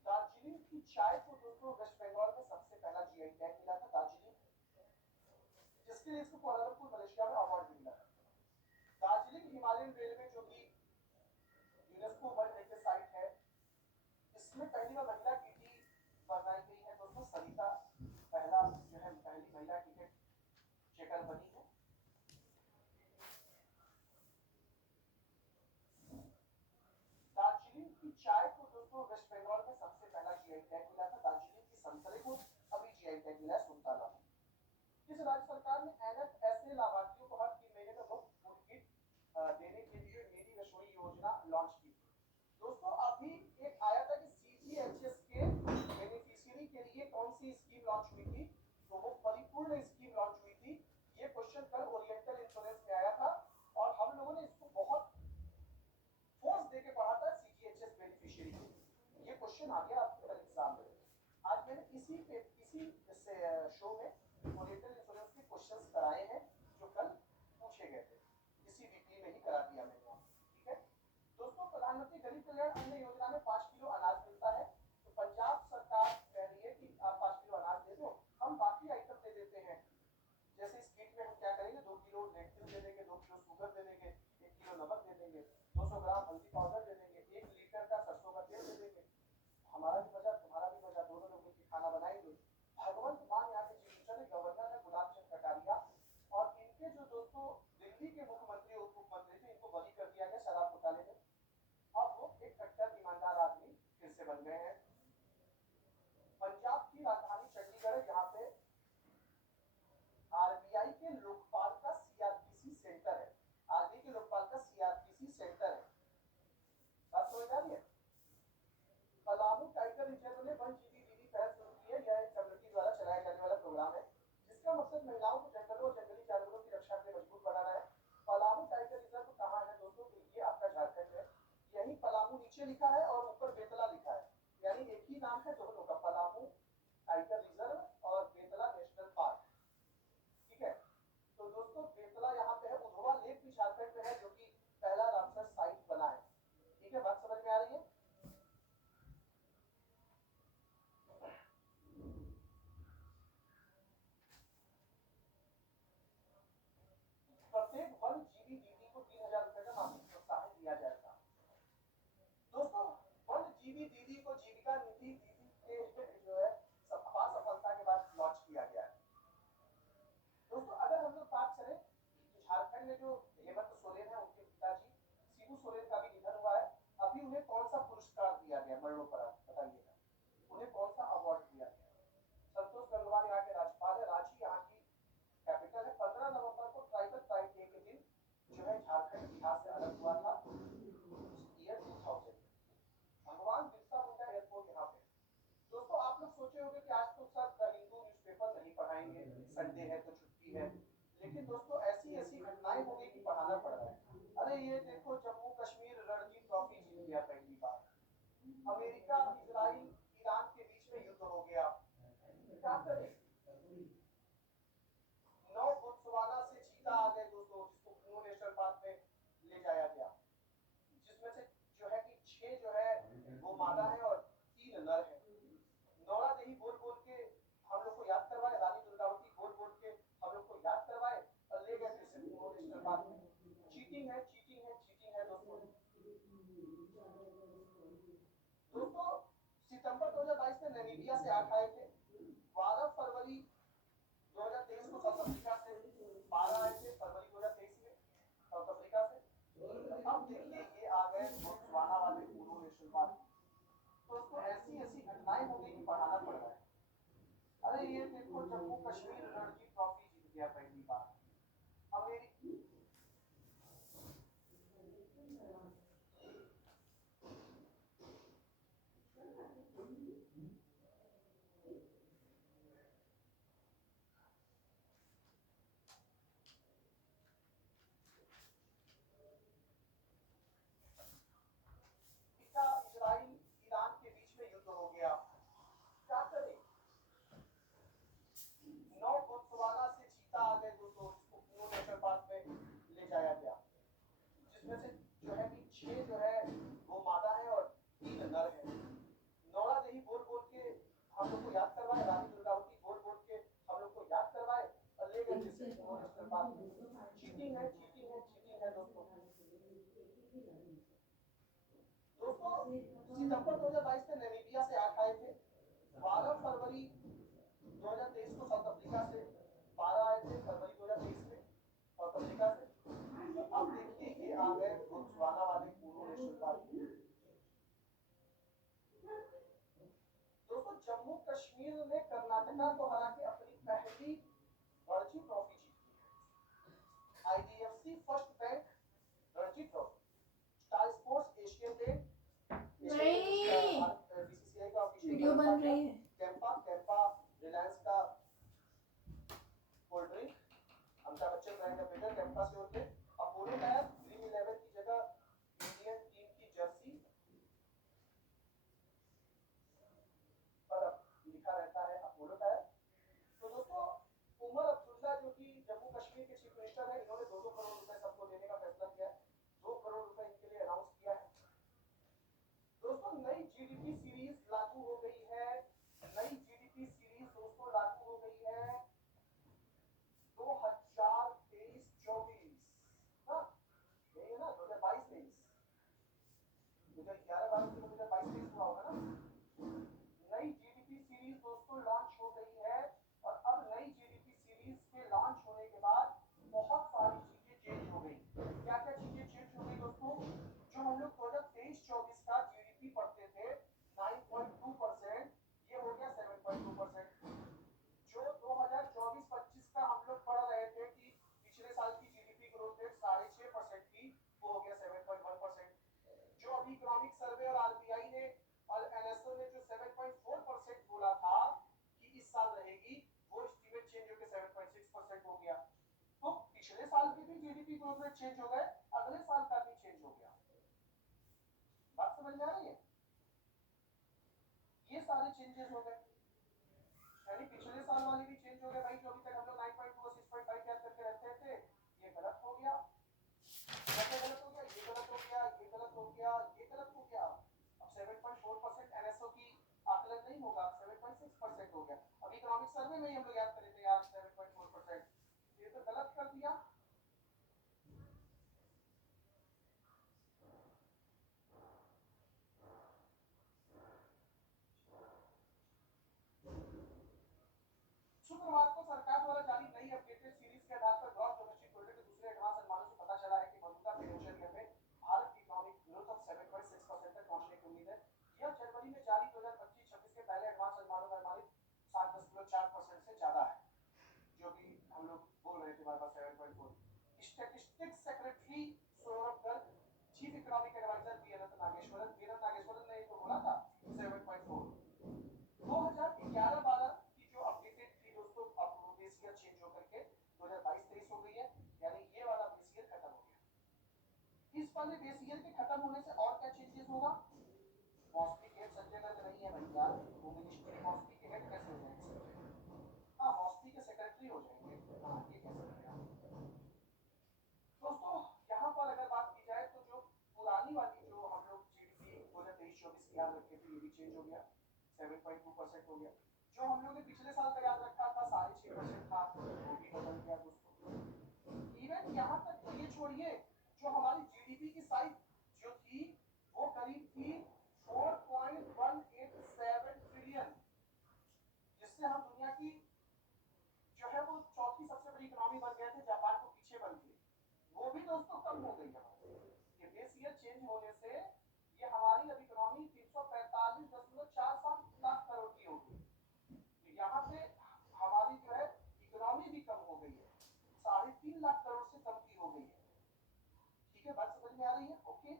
दार्जिलिंग की चाय को दोस्तों वेस्ट बंगाल में सबसे पहला जीआई टैग मिला था दार्जिलिंग, जिसके लिए इसको कोलालमपुर मलेशिया में अवार्ड भी मिला था। दार्जिलिंग हिमालयन रेलवे जो कि यूनेस्को वर्ल्ड हेरिटेज साइट है, इसमें पहली बार महिला टीटी बनाई गई है दोस्तों, सरिता पहला जो है पहली महिला टिकट चेकर बनी है। दार्जिलिंग की चाय को दोस्तों वेस्ट बंगाल में सबसे पहला जीआई टैग मिला था। दार्जिलिंग की संतरे को अभी जीआई टैग मिला है सुल्ताना। इस राज्य सरकार ने एनएफएसए लाभार्थियों को हर 3 महीने में मुफ्त फूड किट देने के लिए मेरी रसोई योजना लॉन्च की थी। दोस्तों अभी एक आया था कि सीजीएचएस के बेनिफिशियरी के लिए कौन सी स्कीम लॉन्च हुई थी, तो वो परिपूर्ण स्कीम लॉन्च हुई थी। ये क्वेश्चन कल ओरिएंटल इंश्योरेंस में आया था और हम लोगों ने इसको बहुत फोर्स देके पढ़ा था। सीजीएचएस बेनिफिशियरी ये क्वेश्चन आ गया आपके कल एग्जाम में। आज मैंने इसी शो में ओरिएंटल इंश्योरेंस के क्वेश्चंस कराए हैं जो कल पूछे गए थे, इसी वीकली में ही करा दिया मैंने आपको, ठीक है दोस्तों। प्रधानमंत्री गरीब कल्याण अन्न योजना में 5 किलो अनाज मिलता है, तो पंजाब सरकार कह रही है कि आप 5 किलो अनाज दे दो, हम बाकी आइटम दे देते हैं। जैसे इस किट में हम क्या करेंगे, 2 किलो लेंटिल दे देंगे, 2 किलो शुगर दे देंगे, 1 किलो नमक दे देंगे, 200 ग्राम हल्दी पाउडर दे देंगे, 1 लीटर का सरसों का तेल दे देंगे। हमारा भी बचा तुम्हारा भी बचा, दोनों लोग मिलकर खाना बनाएंगे। भगवंत मान यहाँ के चीफ मिनिस्टर ने गवर्नर है गुलाब चंद कटारिया और इनके जो दोस्तों दिल्ली के मुख्यमंत्री उप मुख्यमंत्री थे, इनको बरी कर दिया गया शराब घोटाले में। अब वो एक कट्टर ईमानदार आदमी फिर से बन गए हैं। पंजाब की राजधानी चंडीगढ़ है, यहाँ पे आरबीआई के लोकपाल का सीआरपीसी सेंटर है। आरबीआई के लोकपाल का सीआरपीसी सेंटर है। बात समझ आ रही है। पलामू टाइगर रिजर्व ने 1 जीबी दीदी पहल शुरू की है। यह एक कम्युनिटी द्वारा चलाया जाने वाला प्रोग्राम है जिसका मकसद महिलाओं को जंगलों और जंगली जानवरों की रक्षा के लिए मजबूत बनाना है। पलामू टाइगर रिजर्व कहाँ है दोस्तों, तो ये आपका झारखंड है। यही पलामू नीचे लिखा है और ऊपर बेतला लिखा है, यानी एक ही नाम है दोनों का, पलामू टाइगर रिजर्व और बेतला नेशनल पार्क, ठीक है। तो दोस्तों बेतला यहाँ पे है, उधवा लेक भी झारखंड में है जो कि पहला रामसर साइट बना है, ठीक है। बात समझ में आ रही है। प्रत्येक 1 जीबी दीदी को 3,000 रुपए का मासिक प्रोत्साहन दिया जाएगा दोस्तों। 1 जीबी दीदी को जीविका निधि दीदी के जो है सफलता के बाद लॉन्च किया गया है दोस्तों। अगर हम लोग बात करें झारखंड में जो हेमंत सोरेन है, उनके पिताजी शिबू सोरेन का भी निधन हुआ है। अभी उन्हें कौन सा पुरस्कार दिया गया मरणोपरांत, बताइएगा उन्हें कौन सा अवार्ड दिया गया। संतोष गंगवार यहाँ के राज्यपाल है, रांची यहाँ की कैपिटल है। 15 नवंबर को ट्राइबल प्राइड डे के दिन जो है झारखंड बिहार से अलग हुआ था, ईयर 2000। भगवान बिरसा मुंडा एयरपोर्ट यहाँ पे दोस्तों। आप लोग सोचे होंगे कि आज तो सर द हिंदू न्यूज़पेपर नहीं पढ़ाएंगे, संडे है तो छुट्टी है, लेकिन दोस्तों ऐसी ऐसी घटनाएं हो गई कि पढ़ाना पड़ रहा है। अरे ये देखो जम्मू कश्मीर रणजी ट्रॉफी जीत गया पहली बार, अमेरिका इजराइल ईरान के बीच में युद्ध हो गया, क्या करें। 9 बोत्सवाना से चीता आ गए दोस्तों, जिसको ब्लू नेशनल पार्क में ले जाया गया, जिसमें से जो है कि 6 जो है वो मादा है और 3 नर है। नौरा देही बोल बोल के हम लोग को याद करवाए, रानी दुर्गावती बोल बोल के हम लोग को याद करवाए और ले गए फिर से ब्लू नेशनल पार्क में। चीटिंग है, चीटिंग है, चीटिंग है दोस्तों। में नामीबिया से 8 आए थे, 12 फरवरी 2023 को साउथ अफ्रीका से 12 आए थे फरवरी 2023 में साउथ अफ्रीका से। अब देखिए ये आ गए बोत्सवाना वाले उरू नेशनल पार्क। तो उसको ऐसी ऐसी घटनाएं हो गई कि बढ़ाना पड़ रहा है। अरे ये देखो जम्मू कश्मीर रणजी ट्रॉफी जीत गया पहली बार। अमेरिकी का इजराइल ईरान के बीच में युद्ध हो गया। क्या करें? 9 बोत्सवाना से चीता आ गए दोस्तों, जिसको पूर्व नेशनल पार्क में ले जाया गया, जिसमें से जो है कि 6 जो है वो मादा है और 3 नर है। नौरा देही बोल बोल के हम लोग को याद करवाए, रानी दुर्गावती बोल बोल के हम लोग को याद करवाए और ले गए जिसे पूर्व नेशनल पार्क में। चीटिंग है, चीटिंग है, चीटिंग है दोस्तों। दोस्तों सितंबर 2022 में नामीबिया से 8 आए थे, 12 फरवरी 2023 को साउथ अफ्रीका से 12 आए थे फरवरी 2023 में साउथ अफ्रीका से। अब देखिए ये आ गए बोत्सवाना वाले उरू नेशनल पार्क। दोस्तों जम्मू कश्मीर ने कर्नाटका को हरा के अपनी पहली रणजी ट्रॉफी जीती है। IDFC first bank Ranji trophy, star sports Asian game, BCCI का वीडियो बन रही है। कैंपा रिलायंस का cold drink, Amitabh Bachchan brand का बेटर कैंपा से होते, अपोलो टायर ड्रीम 11 की जगह इंडियन टीम की जर्सी पर लिखा रहता है अपोलो टायर। तो दोस्तों उमर अब्दुल्ला जो कि जम्मू कश्मीर के चीफ मिनिस्टर है, इन्होंने 2-2 करोड़ रुपए सबको देने का फैसला किया है। 2 करोड़ रुपए इनके लिए अनाउंस किया है। दोस्तों नई जीडीपी सीरीज लागू हो गई है। नई जीडीपी सीरीज दोस्तों लागू हो गई है 2023-24। हाँ यही है ना, 2022-23, 2011-12 से 2022-23 हुआ होगा ना। नई जीडीपी सीरीज दोस्तों लॉन्च हो गई है और अब नई जीडीपी सीरीज के लॉन्च होने के बाद बहुत सारी चीजें चेंज हो गई। क्या क्या चीजें चेंज हो गई दोस्तों? जो हम लोग 2023-24 का जीडीपी पढ़ते थे 9.2%, ये हो गया 7.2%। जो 2024-25 का हम लोग पढ़ रहे थे कि पिछले साल की जीडीपी ग्रोथ रेट 6.5% की, वो हो गया 7.1%। जो अभी इकोनॉमिक सर्वे और आरबीआई ने और एनएसओ ने जो 7.4% बोला था कि इस साल रहेगी, वो एस्टीमेट चेंज होकर 7.6% हो गया। तो पिछले साल की भी जीडीपी ग्रोथ रेट चेंज हो गए, अगले साल का भी चेंज हो गया। बात समझ में आ रही है? ये सारे चेंजेस हो गए, यानी पिछले साल वाले भी चेंज हो गए भाई। जो अभी तक हम लोग 9.2 और 6.5 याद करके रखते थे, ये गलत हो गया, कैसे गलत हो गया, ये गलत हो गया, ये गलत हो गया, ये गलत हो गया। अब 7.4% एनएसओ की आकलन नहीं होगा, 7.6% हो गया। अभी इकोनॉमिक सर्वे में ही हम लोग याद कर रहे थे यार 7.4%, ये तो गलत कर दिया। शुक्रवार को सरकार द्वारा जारी नई अपडेटेड सीरीज के आधार पर ग्रॉस डोमेस्टिक प्रोडक्ट के दूसरे एडवांस अनुमानों से पता चला है कि मौजूदा फाइनेंशियल ईयर में भारत की इकोनॉमिक ग्रोथ अब 7.6% तक पहुंचने की उम्मीद है। यह जनवरी में जारी 2025-26 के पहले एडवांस अनुमानों का अनुमानित 7.4% से ज्यादा है, जो भी हम लोग बोल रहे थे हमारे पास 7.4। Statistics secretary Saurabh Garg, chief economic adviser V N Nageswaran ने तो बोला था 7.4। 2011-12 की जो अपडेटेड थी दोस्तों, अब बेस ईयर चेंज होकर के 2022-23 हो गई है, यानी ये वाला बेस ईयर खत्म हो गया। इस वाले बेस ईयर के खत्म होने से और क्या चेंजेस होगा? मौसमी के हेड संजय गर्ग नहीं है भैया, वो मिनिस्ट्री मौसमी के हेड कैसे हो जाएंगे? हाँ मौसमी के सेक्रेटरी हो जाएंगे, हाँ ये कह सकते हैं दोस्तों। यहाँ पर अगर बात की जाए तो जो पुरानी वाली जो हम लोग जीडीपी 2023-24 की याद रखे थे, ये भी चेंज हो गया, 7.2% हो गया। जो हम लोग ने पिछले साल का याद रखा था 6.5% था, वो भी बदल गया दोस्तों। इवन यहाँ तक तो ये छोड़िए, जो हमारी जीडीपी की साइज जो थी वो करीब थी 4.187 ट्रिलियन, वो भी दोस्तों कम हो गई है। ये बेस ईयर चेंज होने से ये हमारी अब इकोनॉमी 345.47 लाख करोड़ की हो गई। तो यहाँ पे हमारी जो है इकोनॉमी भी कम हो गई है, 3.5 लाख करोड़ से कम की हो गई है। ठीक है, बात समझ में आ रही है? ओके,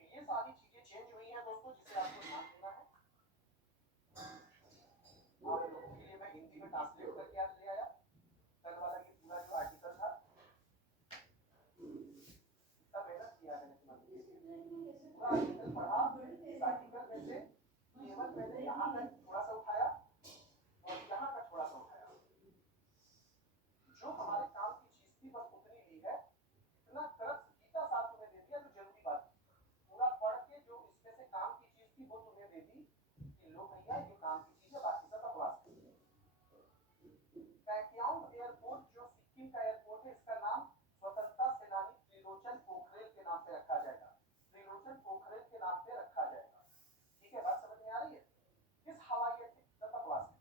तो ये सारी चीजें चेंज हुई हैं दोस्तों, जिसे आपको ध्यान देना है। आप लोगों के लिए मैं हिंदी में ट्रांसलेट करके आज ले आया। कल वाला ये पूरा जो आर्टिकल था, इतना मेहनत किया मैंने तुम्हारे लिए, पूरा आर्टिकल पढ़ा। इस आर्टिकल में से केवल मैंने यहाँ तक थोड़ा सा उठाया और यहाँ का थोड़ा सा उठाया। जो हमारे काम की चीज थी बस उतनी ली है। इतना तरफ गीता साहब तुम्हें दे दिया, जो जरूरी बात पूरा पढ़ के जो इसमें से काम की चीज थी वो तुम्हें दे दी कि लो भैया ये काम की चीज है, बाकी सब बकवास है। पैक्यांग एयरपोर्ट जो सिक्किम का एयरपोर्ट है, इसका नाम स्वतंत्रता सेनानी त्रिलोचन पोखरेल के नाम पे रखा जाएगा। त्रिलोचन पोखरेल के नाम पे रखा जाएगा। ठीक है, बात समझ में आ रही है? किस हवाई अड्डे का बकवास है?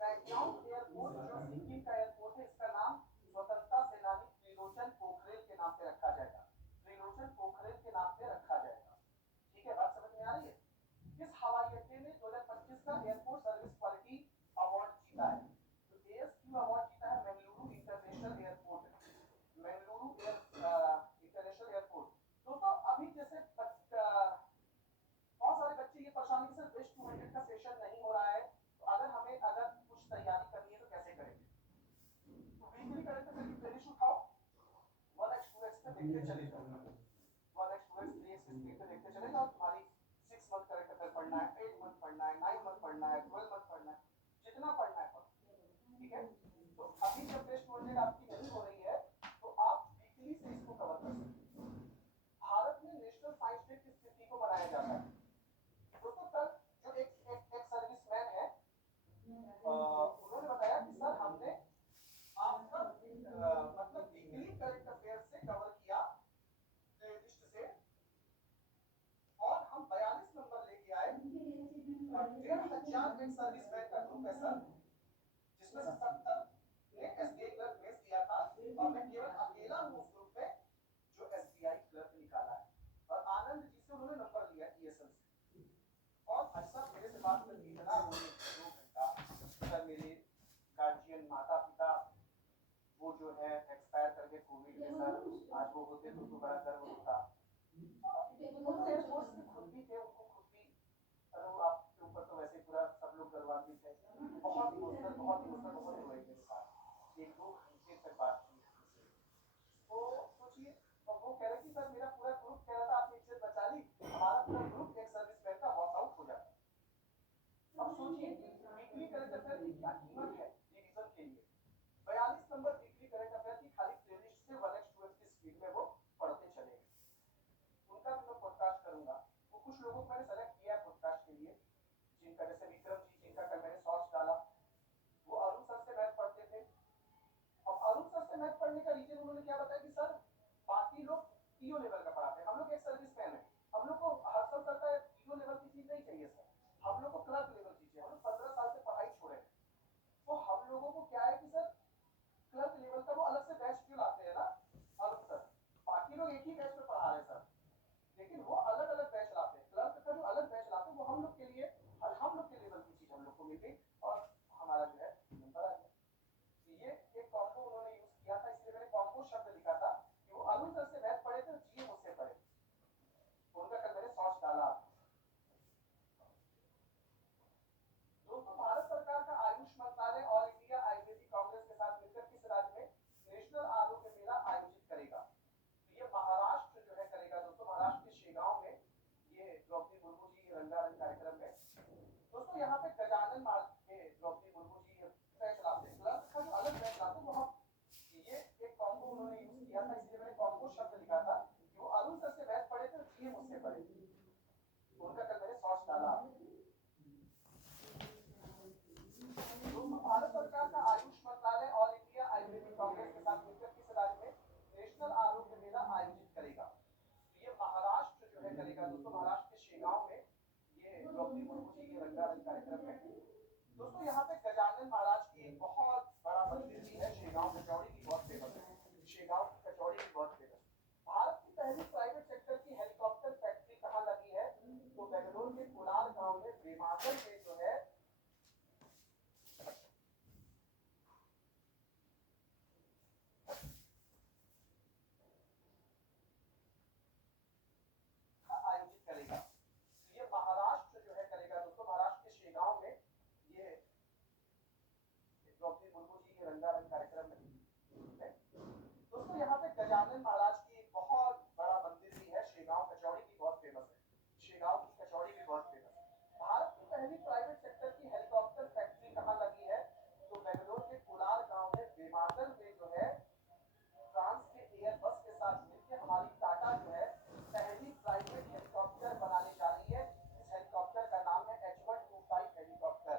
पैक्यांग एयरपोर्ट जो सिक्किम का एयरपोर्ट है, इसका नाम स्वतंत्रता सेनानी त्रिलोचन पोखरेल के नाम पे रखा जाएगा। त्रिलोचन पोखरेल के नाम पे रखा जाएगा। ठीक है, बात समझ में आ रही है? किस हवाई अड्डे ने 2025 का एयरपोर्ट सर्विस क्वालिटी अवार्ड जीता है? तो एएसक्यू अवार्ड जीता है बेंगलुरु इंटरनेशनल एयरपोर्ट ने। Bengaluru international airport. दोस्तों अभी जैसे बहुत सारे बच्चे ये परेशान कि सर बेस्ट 200 का सेशन नहीं हो रहा है, तो अगर कुछ तैयारी करनी है तो कैसे करेंगे? तो वीकली करंट अफेयर की प्लेलिस्ट उठाओ, 1x 2x पे देखते चले जाओ। 1x 2x 3x स्पीड पे देखते चले जाओ। तुम्हारी 6 मंथ करंट अफेयर पढ़ना है, 8 मंथ पढ़ना है, 9 मंथ पढ़ना है, 12 मंथ पढ़ना है, जितना पढ़ना है पढ़ो। ठीक है, तो अभी जब बेस्ट 200 आपकी नहीं हो रही है तो आप वीकली से इसको कवर कर सकते हैं। भारत में नेशनल साइंस डे किस तिथि को मनाया जाता है? दोस्तों कल जो एक सर्विसमैन है, उन्होंने बताया कि सर हमने आपका मतलब वीकली करंट अफेयर से कवर किया प्लेलिस्ट से, और हम 42 नंबर लेके आए। 1,500 एक सर्विसमैन का ग्रुप है सर, जिसमें से 70 ने एसबीआई क्लर्क बेस दिया था, और मैं केवल अकेला हूँ उस ग्रुप में जो एसबीआई क्लर्क निकाला है। और आनंद जी से उन्होंने नंबर लिया ईएसएल से। और भाई साहब मेरे से बात करके इतना रोने 2 घंटा। सर मेरे गार्जियन माता पिता वो जो है एक्सपायर कर गए कोविड में सर, आज वो होते तो बड़ा गर्व होता। वो तो एयरफोर्स में खुद भी थे, उनको खुद भी, अरे आपके ऊपर तो वैसे पूरा सब लोग गर्वान्वित है। बहुत इमोशनल बहुत रोए मेरे साथ, 1-2 घंटे तक बात की हमसे। तो सोचिए, और वो कह रहे कि सर मेरा पूरा ग्रुप कह रहा था आपने इज्जत बचा ली, हमारा पूरा ग्रुप एक सर्विसमैन का वॉक आउट हो जाता। अब सोचिए वीकली करंट अफेयर की क्या कीमत है रिवीजन के लिए। 42 नंबर वीकली करंट अफेयर की खाली प्लेलिस्ट से 1x 2x की स्पीड में वो पढ़ते चले गए। उनका भी मैं पॉडकास्ट करूंगा। वो कुछ लोगों को मैंने सेलेक्ट किया है पॉडकास्ट के लिए, जिनका जैसे विक्रम जी, जिनका कल मैंने शॉर्ट्स डाला। वो अरुण सर से मैथ पढ़ते थे। अब अरुण सर से मैथ पढ़ने का रीजन उन्होंने क्या बताया कि सर बाकी लोग पीओ लेवल का पढ़ाते हैं, हम लोग एक सर्विसमैन है, हम लोग को हर्षल सर का पीओ लेवल की चीज नहीं चाहिए सर, हम लोग को क्लर्क लेवल की चाहिए। हम लोग 15 साल से पढ़ाई छोड़े, तो हम लोगों को क्या है कि सर क्लर्क लेवल का वो अलग से बैच क्यों लाते हैं ना अरुण सर। बाकी लोग एक ही बैच में पढ़ा रहे हैं सर, लेकिन वो अलग अलग बैच लाते हैं। क्लर्क का जो अलग बैच लाते हैं वो हम लोग के लिए, हम लोग के लेवल की चीज हम लोग को मिल गई, और हमारा जो है नंबर आ गया। ये एक कॉम्बो उन्होंने यूज किया था, इसलिए मैंने कॉम्बो शब्द लिखा था कि वो अरुण सर से मैथ पढ़े थे, जी मुझसे पढ़े। उनका कल मैंने शॉर्ट्स डाला। दोस्तों भारत सरकार का आयुष मंत्रालय ऑल इंडिया आयुर्वेदिक कांग्रेस के साथ मिलकर किस राज्य में नेशनल आरोग्य मेला आयोजित करेगा? तो ये महाराष्ट्र जो है करेगा दोस्तों, महाराष्ट्र के शेगांव में ये द्रौपदी मुर्मू जी रंगारंग कार्यक्रम में। दोस्तों यहाँ पे गजानन मार्ग के द्रौपदी मुर्मू जी बैच लाते हैं, क्लर्क का जो अलग बैच लाते हैं वो हम, ये एक कॉम्बो उन्होंने यूज किया था, इसलिए मैंने कॉम्बो शब्द लिखा था कि वो अरुण सर से मैथ पढ़े थे, जी मुझसे पढ़े। उनका कल मैंने शॉर्ट्स डाला। दोस्तों भारत सरकार का आयुष मंत्रालय ऑल इंडिया आयुर्वेदिक कांग्रेस के साथ मिलकर किस राज्य में नेशनल आरोग्य मेला आयोजित करेगा? तो ये महाराष्ट्र जो है करेगा दोस्तों, महाराष्ट्र के शेगांव में ये द्रौपदी मुर्मू जी के रंगारंग कार्यक्रम में। दोस्तों यहाँ पे गजानन महाराज की एक बहुत बड़ा मंदिर भी है, शेगांव कचौड़ी भी बहुत फेमस है। शेगांव की कचौड़ी भी बहुत फेमस है। भारत की पहली प्राइवेट सेक्टर की हेलीकॉप्टर फैक्ट्री कहाँ लगी है? तो बेंगलोर के कुलार गांव में, बेमागल में जो है आयोजित करेगा। तो ये महाराष्ट्र जो है करेगा दोस्तों, महाराष्ट्र के शेगांव में ये द्रौपदी मुर्मू जी के रंगारंग कार्यक्रम में। दोस्तों यहाँ पे गजानन महाराज की एक बहुत बड़ा मंदिर भी है। शेगांव कचौड़ी भी बहुत फेमस है। शेगांव की कचौड़ी भी बहुत फेमस है। भारत की पहली प्राइवेट सेक्टर की हेलीकॉप्टर फैक्ट्री कहाँ लगी है? तो बेंगलोर के कुलार गांव में, बेमागल में जो है फ्रांस के एयरबस के साथ मिलकर हमारी टाटा जो है पहली प्राइवेट हेलीकॉप्टर बनाने जा रही है। इस हेलीकॉप्टर का नाम है H125 हेलीकॉप्टर।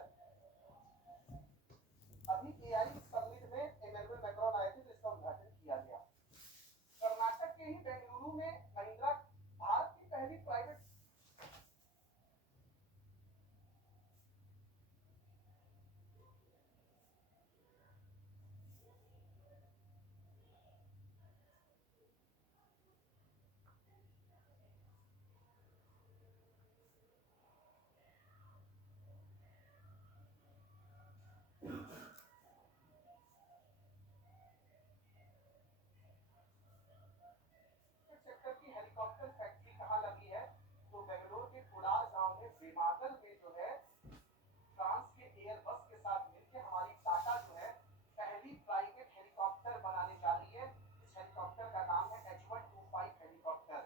अभी एआई समिट में इमैनुअल मैक्रोन आए थे तो इसका उद्घाटन किया गया। कर्नाटक के ही बेंगलुरु में महिंद्रा, भारत की पहली प्राइवेट सेक्टर की हेलीकॉप्टर फैक्ट्री कहाँ लगी है? तो बेंगलोर के कुलार गांव में, बेमागल में जो है फ्रांस के एयरबस के साथ मिलकर हमारी टाटा जो है पहली प्राइवेट हेलीकॉप्टर बनाने जा रही है। इस हेलीकॉप्टर का नाम है H125 हेलीकॉप्टर।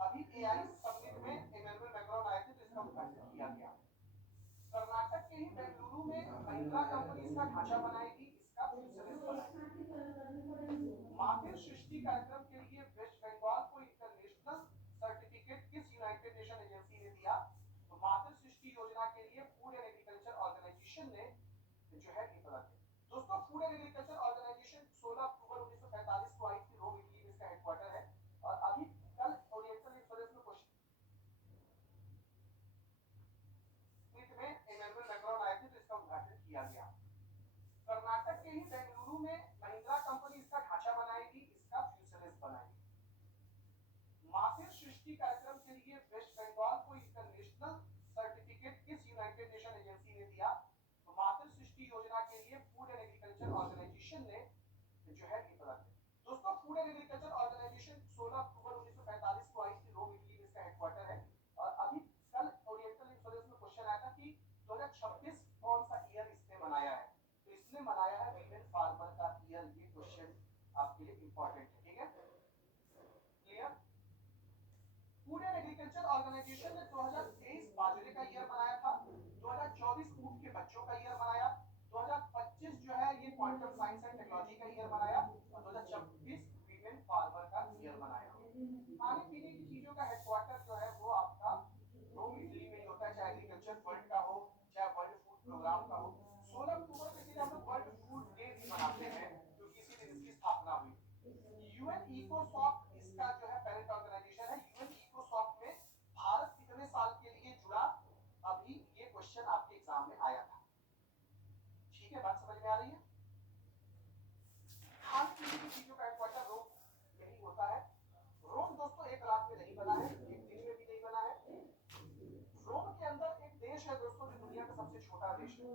अभी एआई समिट में इमैनुअल मैक्रोन आए थे तो इसका उद्घाटन किया गया। कर्नाटक के ही बेंगलुरु में महिंद्रा कंपनी इसका ढांचा बनाएगी, इसका फ्यूचरिस्ट बनाएगी। मातृ सृष्टि कार्यक्रम के लिए वेस्ट बंगाल को इंटरनेशनल सर्टिफिकेट किस यूनाइटेड नेशन एजेंसी ने दिया? तो मातृ सृष्टि योजना के लिए फूड एंड एग्रीकल्चर ऑर्गेनाइजेशन ने जो है ये प्रदान किया। दोस्तों फूड एंड एग्रीकल्चर ऑर्गेनाइजेशन 16 अक्टूबर 1945 को आई थी। रोम इटली में इसका हेडक्वार्टर है। और अभी कल ओरिएंटल एक्सप्रेस में क्वेश्चन में इमैनुअल मैक्रोन आए थे तो इसका उद्घाटन किया गया। कर्नाटक के ही बेंगलुरु में महिंद्रा कंपनी इसका ढांचा बनाएगी, इसका फ्यूचरिस्ट बनाएगी। मातृ सृष्टि कार्यक्रम के लिए वेस्ट बंगाल को इंटरनेशनल सर्टिफिकेट किस यूनाइटेड नेशन एजेंसी ने दिया? तो मातृ सृष्टि योजना के लिए फूड एंड एग्रीकल्चर ऑर्गेनाइजेशन ने जो है ये प्रदान किया। दोस्तों फूड एंड एग्रीकल्चर ऑर्गेनाइजेशन 16 अक्टूबर 1945 को आई थी। रोम इटली में इसका हेडक्वार्टर है। और अभी कल ओरिएंटल एक्सप्रेस में क्वेश्चन आया था कि 2026 कौन सा ईयर इसने मनाया है? तो इसने मनाया है वीमेन फार्मर का ईयर। ये क्वेश्चन आपके लिए इंपॉर्टेंट है, ठीक है? Clear? Food and agriculture organisation ने 2023 बाजरे का ईयर मनाया था। 2024 ऊंट के बच्चों का ईयर मनाया। 2025 जो है ये क्वांटम साइंस एंड टेक्नोलॉजी का ईयर मनाया। और 2026 वीमेन फार्मर का ईयर मनाया। खाने पीने की चीजों का हेडक्वार्टर जो है वो आपका रोम इटली में ही होता है, चाहे एग्रीकल्चर वर्ल्ड का हो, चाहे वर्ल्ड फूड प्रोग्राम का हो। 16 अक्टूबर को इसीलिए हम लोग वर्ल्ड फूड डे भी मनाते हैं क्योंकि इसी दिन इसकी स्थापना हुई। यूएन इकोसॉक इसका जो है पेरेंट ऑर्गेनाइजेशन है। यूएन इकोसॉक में भारत कितने साल के लिए जुड़ा? अभी ये क्वेश्चन आपके एग्जाम में आया था। ठीक है, बात समझ में आ रही है? खाने पीने की चीजों का हेडक्वार्टर रोम यही होता है। रोम दोस्तों एक रात में नहीं बना है, एक दिन में भी नहीं बना है। रोम के अंदर एक देश है दोस्तों जो दुनिया का सबसे छोटा देश है,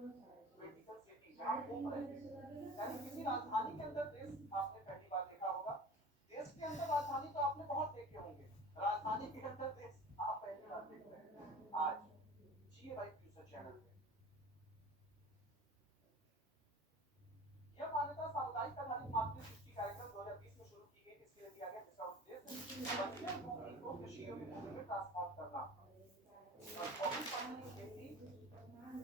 वेटिकन सिटी, जहां पोप रहते हैं। यानी किसी राजधानी के अंदर देश आपने पहली बार देखा होगा। देश के अंदर राजधानी तो आपने बहुत देखे होंगे, राजधानी के अंदर देश आप पहली बार देख रहे हैं आज। जिए भाई फ्यूचर चैनल पे। यह मान्यता सामुदायिक आधारित मातृ सृष्टि कार्यक्रम 2020 में शुरू की गई। इसके लिए दिया गया जिसका उद्देश्य बंजर भूमि को कृषि योग्य भूमि में ट्रांसफॉर्म करना और बहुफसलीय खेती,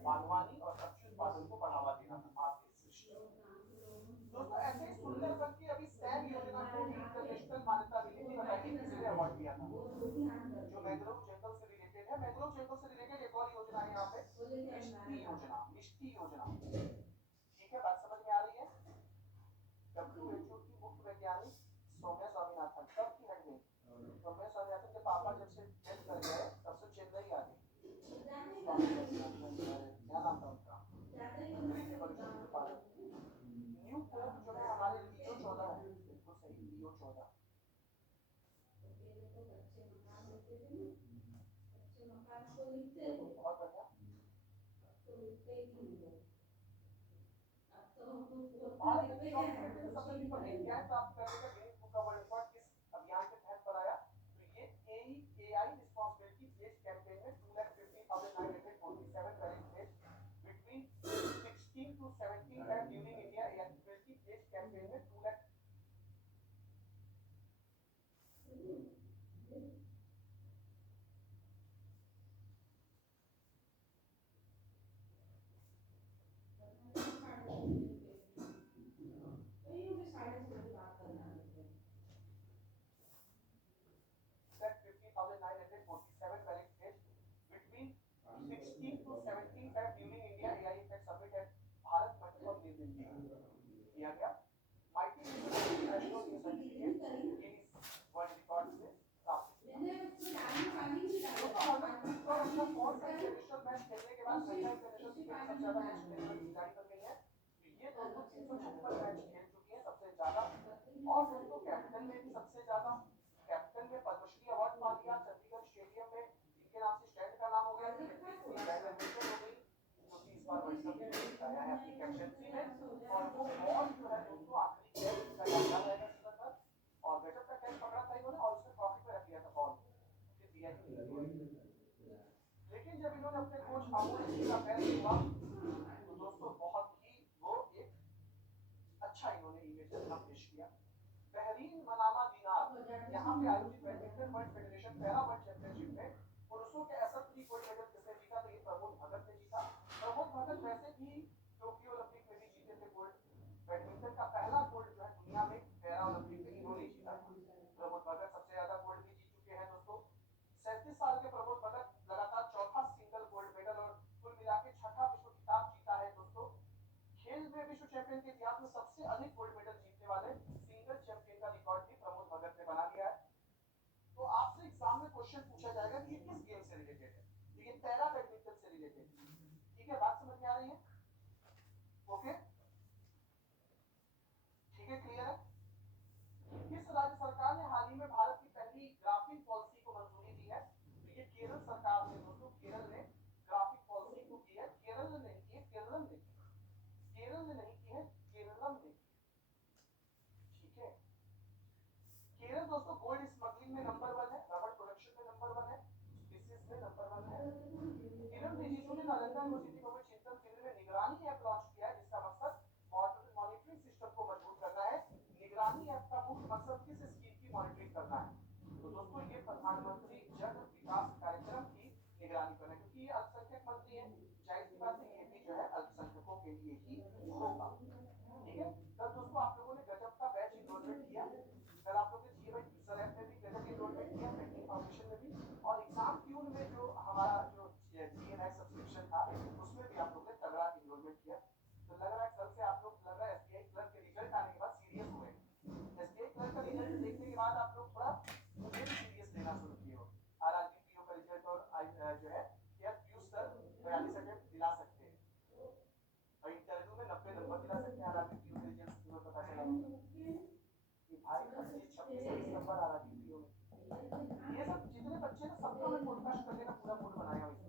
बागवानी और सब्जी उत्पादन को बढ़ावा देना था मातृ सृष्टि। दोस्तों ऐसे ही सुंदरबन की अभी सैम योजना को भी इंटरनेशनल मान्यता मिली थी। बताइए किसने अवार्ड दिया था? जो मैंग्रोव जंगल से रिलेटेड है। मैंग्रोव जंगल से रिलेटेड एक और योजना है यहाँ पे, मिष्टी योजना। मिष्टी योजना, ठीक है, बात समझ में आ रही है? WHO की मुख्य वैज्ञानिक सौम्या स्वामीनाथन कब की हट गई? सौम्या स्वामीनाथन के पापा जब से डेथ कर गए तब से चेन्नई आ गई। क्या नाम था उनका? ग्रीन रेवोल्यूशन भारत में कॉम्पिटिटिव सबसे ऊपर न्याय प्राप्त करने का Guinness book of world record किस अभियान के तहत बनाया? तो ये एआई रिस्पांसिबिलिटी प्लेस कैंपेन में 2,50,947 वैलिड प्लेस बिटवीन 16 to 17 है during India AI place campaign में 2 lakh that 50,947 valid days between 16 to 17 है during India AI Effect Summit at Bharat मंच पर नई दिल्ली किया गया। Mighty national certificate Guinness world record से प्राप्त किया। अपना कौन सा इंटरनेशनल मैच खेलने के बाद महिला इंटरनेशनल क्रिकेट सबसे ज्यादा मैच खेलने वाली खिलाड़ी बन गई है? तो ये दोस्तों 356 मैच खेल चुकी है सबसे ज्यादा, और दोस्तों कैप्टन में भी सबसे ज्यादा। कैप्टन में पद्मश्री अवार्ड पा लिया चंडीगढ़ स्टेडियम में, जिनके नाम से स्टैंड का नाम हो गया, जो कि इस बार वर्ल्ड कप जिताया है अपनी कैप्टनसी में। और वो बॉल जो है दोस्तों आखिरी कैच का याद रहेगा सीजन तक, और गजब का कैच पकड़ा था इन्होंने और उसने पॉकेट में रख लिया था बॉल, फिर दिया ही नहीं। लेकिन जब इन्होंने अपने कोच अमोल जी का पैर छुआ तो दोस्तों बहुत ही वो एक अच्छा इन्होंने इमेज अपना पेश किया। बहरीन मनामा दिनार यहाँ पे आयोजित badminton world federation para world championship में पुरुषों के SF3 गोल्ड मेडल किसने जीता? तो ये प्रमोद भगत ने जीता। प्रमोद भगत वैसे भी टोक्यो ओलंपिक में भी जीते थे गोल्ड। बैडमिंटन का पहला गोल्ड जो है दुनिया में पैरा ओलंपिक में इन्होंने जीता। प्रमोद भगत सबसे ज्यादा गोल्ड भी जीत चुके हैं दोस्तों। 37 साल के प्रमोद भगत लगातार चौथा सिंगल गोल्ड मेडल और कुल मिला के छठा विश्व खिताब जीता है दोस्तों। खेल में विश्व चैंपियन के इतिहास में सबसे अधिक गोल्ड मेडल जीतने वाले सिंगल चैंपियन का रिकॉर्ड भी प्रमोद भगत ने बना लिया है। तो आपसे एग्जाम में क्वेश्चन पूछा जाएगा कि ये किस गेम से रिलेटेड है? तो ये पैरा बैडमिंटन से रिलेटेड है। ठीक है, बात समझ में आ रही है? ओके, ठीक है, क्लियर है? किस राज्य सरकार ने हाल ही में भारत की पहली ग्राफिक पॉलिसी को मंजूरी दी है? तो ये केरल सरकार ने दोस्तों, केरल ने ग्राफिक पॉलिसी को की है। केरल ने नहीं की है, केरलम ने की। केरल ने नहीं की है, केरलम ने की। ठीक है, केरल दोस्तों गोल्ड स्मगलिंग में नंबर 1 है, रबड़ प्रोडक्शन में नंबर 1 है, स्पीसीज में नंबर 1 है। किरण रिजिजू ने नालंदा यूनिवर्सिटी में चिंतन केंद्र में निगरानी ऐप लॉन्च किया है, जिसका मकसद मॉनिटरिंग सिस्टम को मजबूत करना है। निगरानी ऐप का मुख्य मकसद किस स्कीम की मॉनिटरिंग करना है? तो दोस्तों ये प्रधानमंत्री जन विकास कार्यक्रम की निगरानी करना है, क्योंकि ये अल्पसंख्यक मंत्री है, जाहिर सी बात है ये भी जो है अल्पसंख्यकों के लिए ही होगा। ठीक है, कल दोस्तों आप लोगों ने गजब का बैच इनरोलमेंट किया। कल आप लोगों ने जीवन यूजर ऐप में भी गजब इनरोलमेंट किया, बैंकिंग फाउंडेशन में भी, और एग्जाम ट्यून में जो हमारा जो GNI सब्सक्रिप्शन था उसमें भी आप लोगों ने तगड़ा इनरोलमेंट किया। तो लग रहा है कल से आप लोग, लग रहा है SBI क्लर्क के रिजल्ट आने के बाद सीरियस हुए। SBI क्लर्क का रिजल्ट देखने के बाद आप लोग थोड़ा मुझे भी सीरियस लेना शुरू किए हो। RRBPO का रिजल्ट और जो है क्या पीयूष सर 42 अटेम्प्ट दिला सकते हैं और इंटरव्यू में 90 नंबर दिला सकते हैं। RRBPO के रिजल्ट तुम्हें पता चला होगा कि भाई 25-26 नंबर RRBPO में। ये सब जितने बच्चे ना सबका मैं पॉडकास्ट करने का पूरा मूड बनाया हूँ।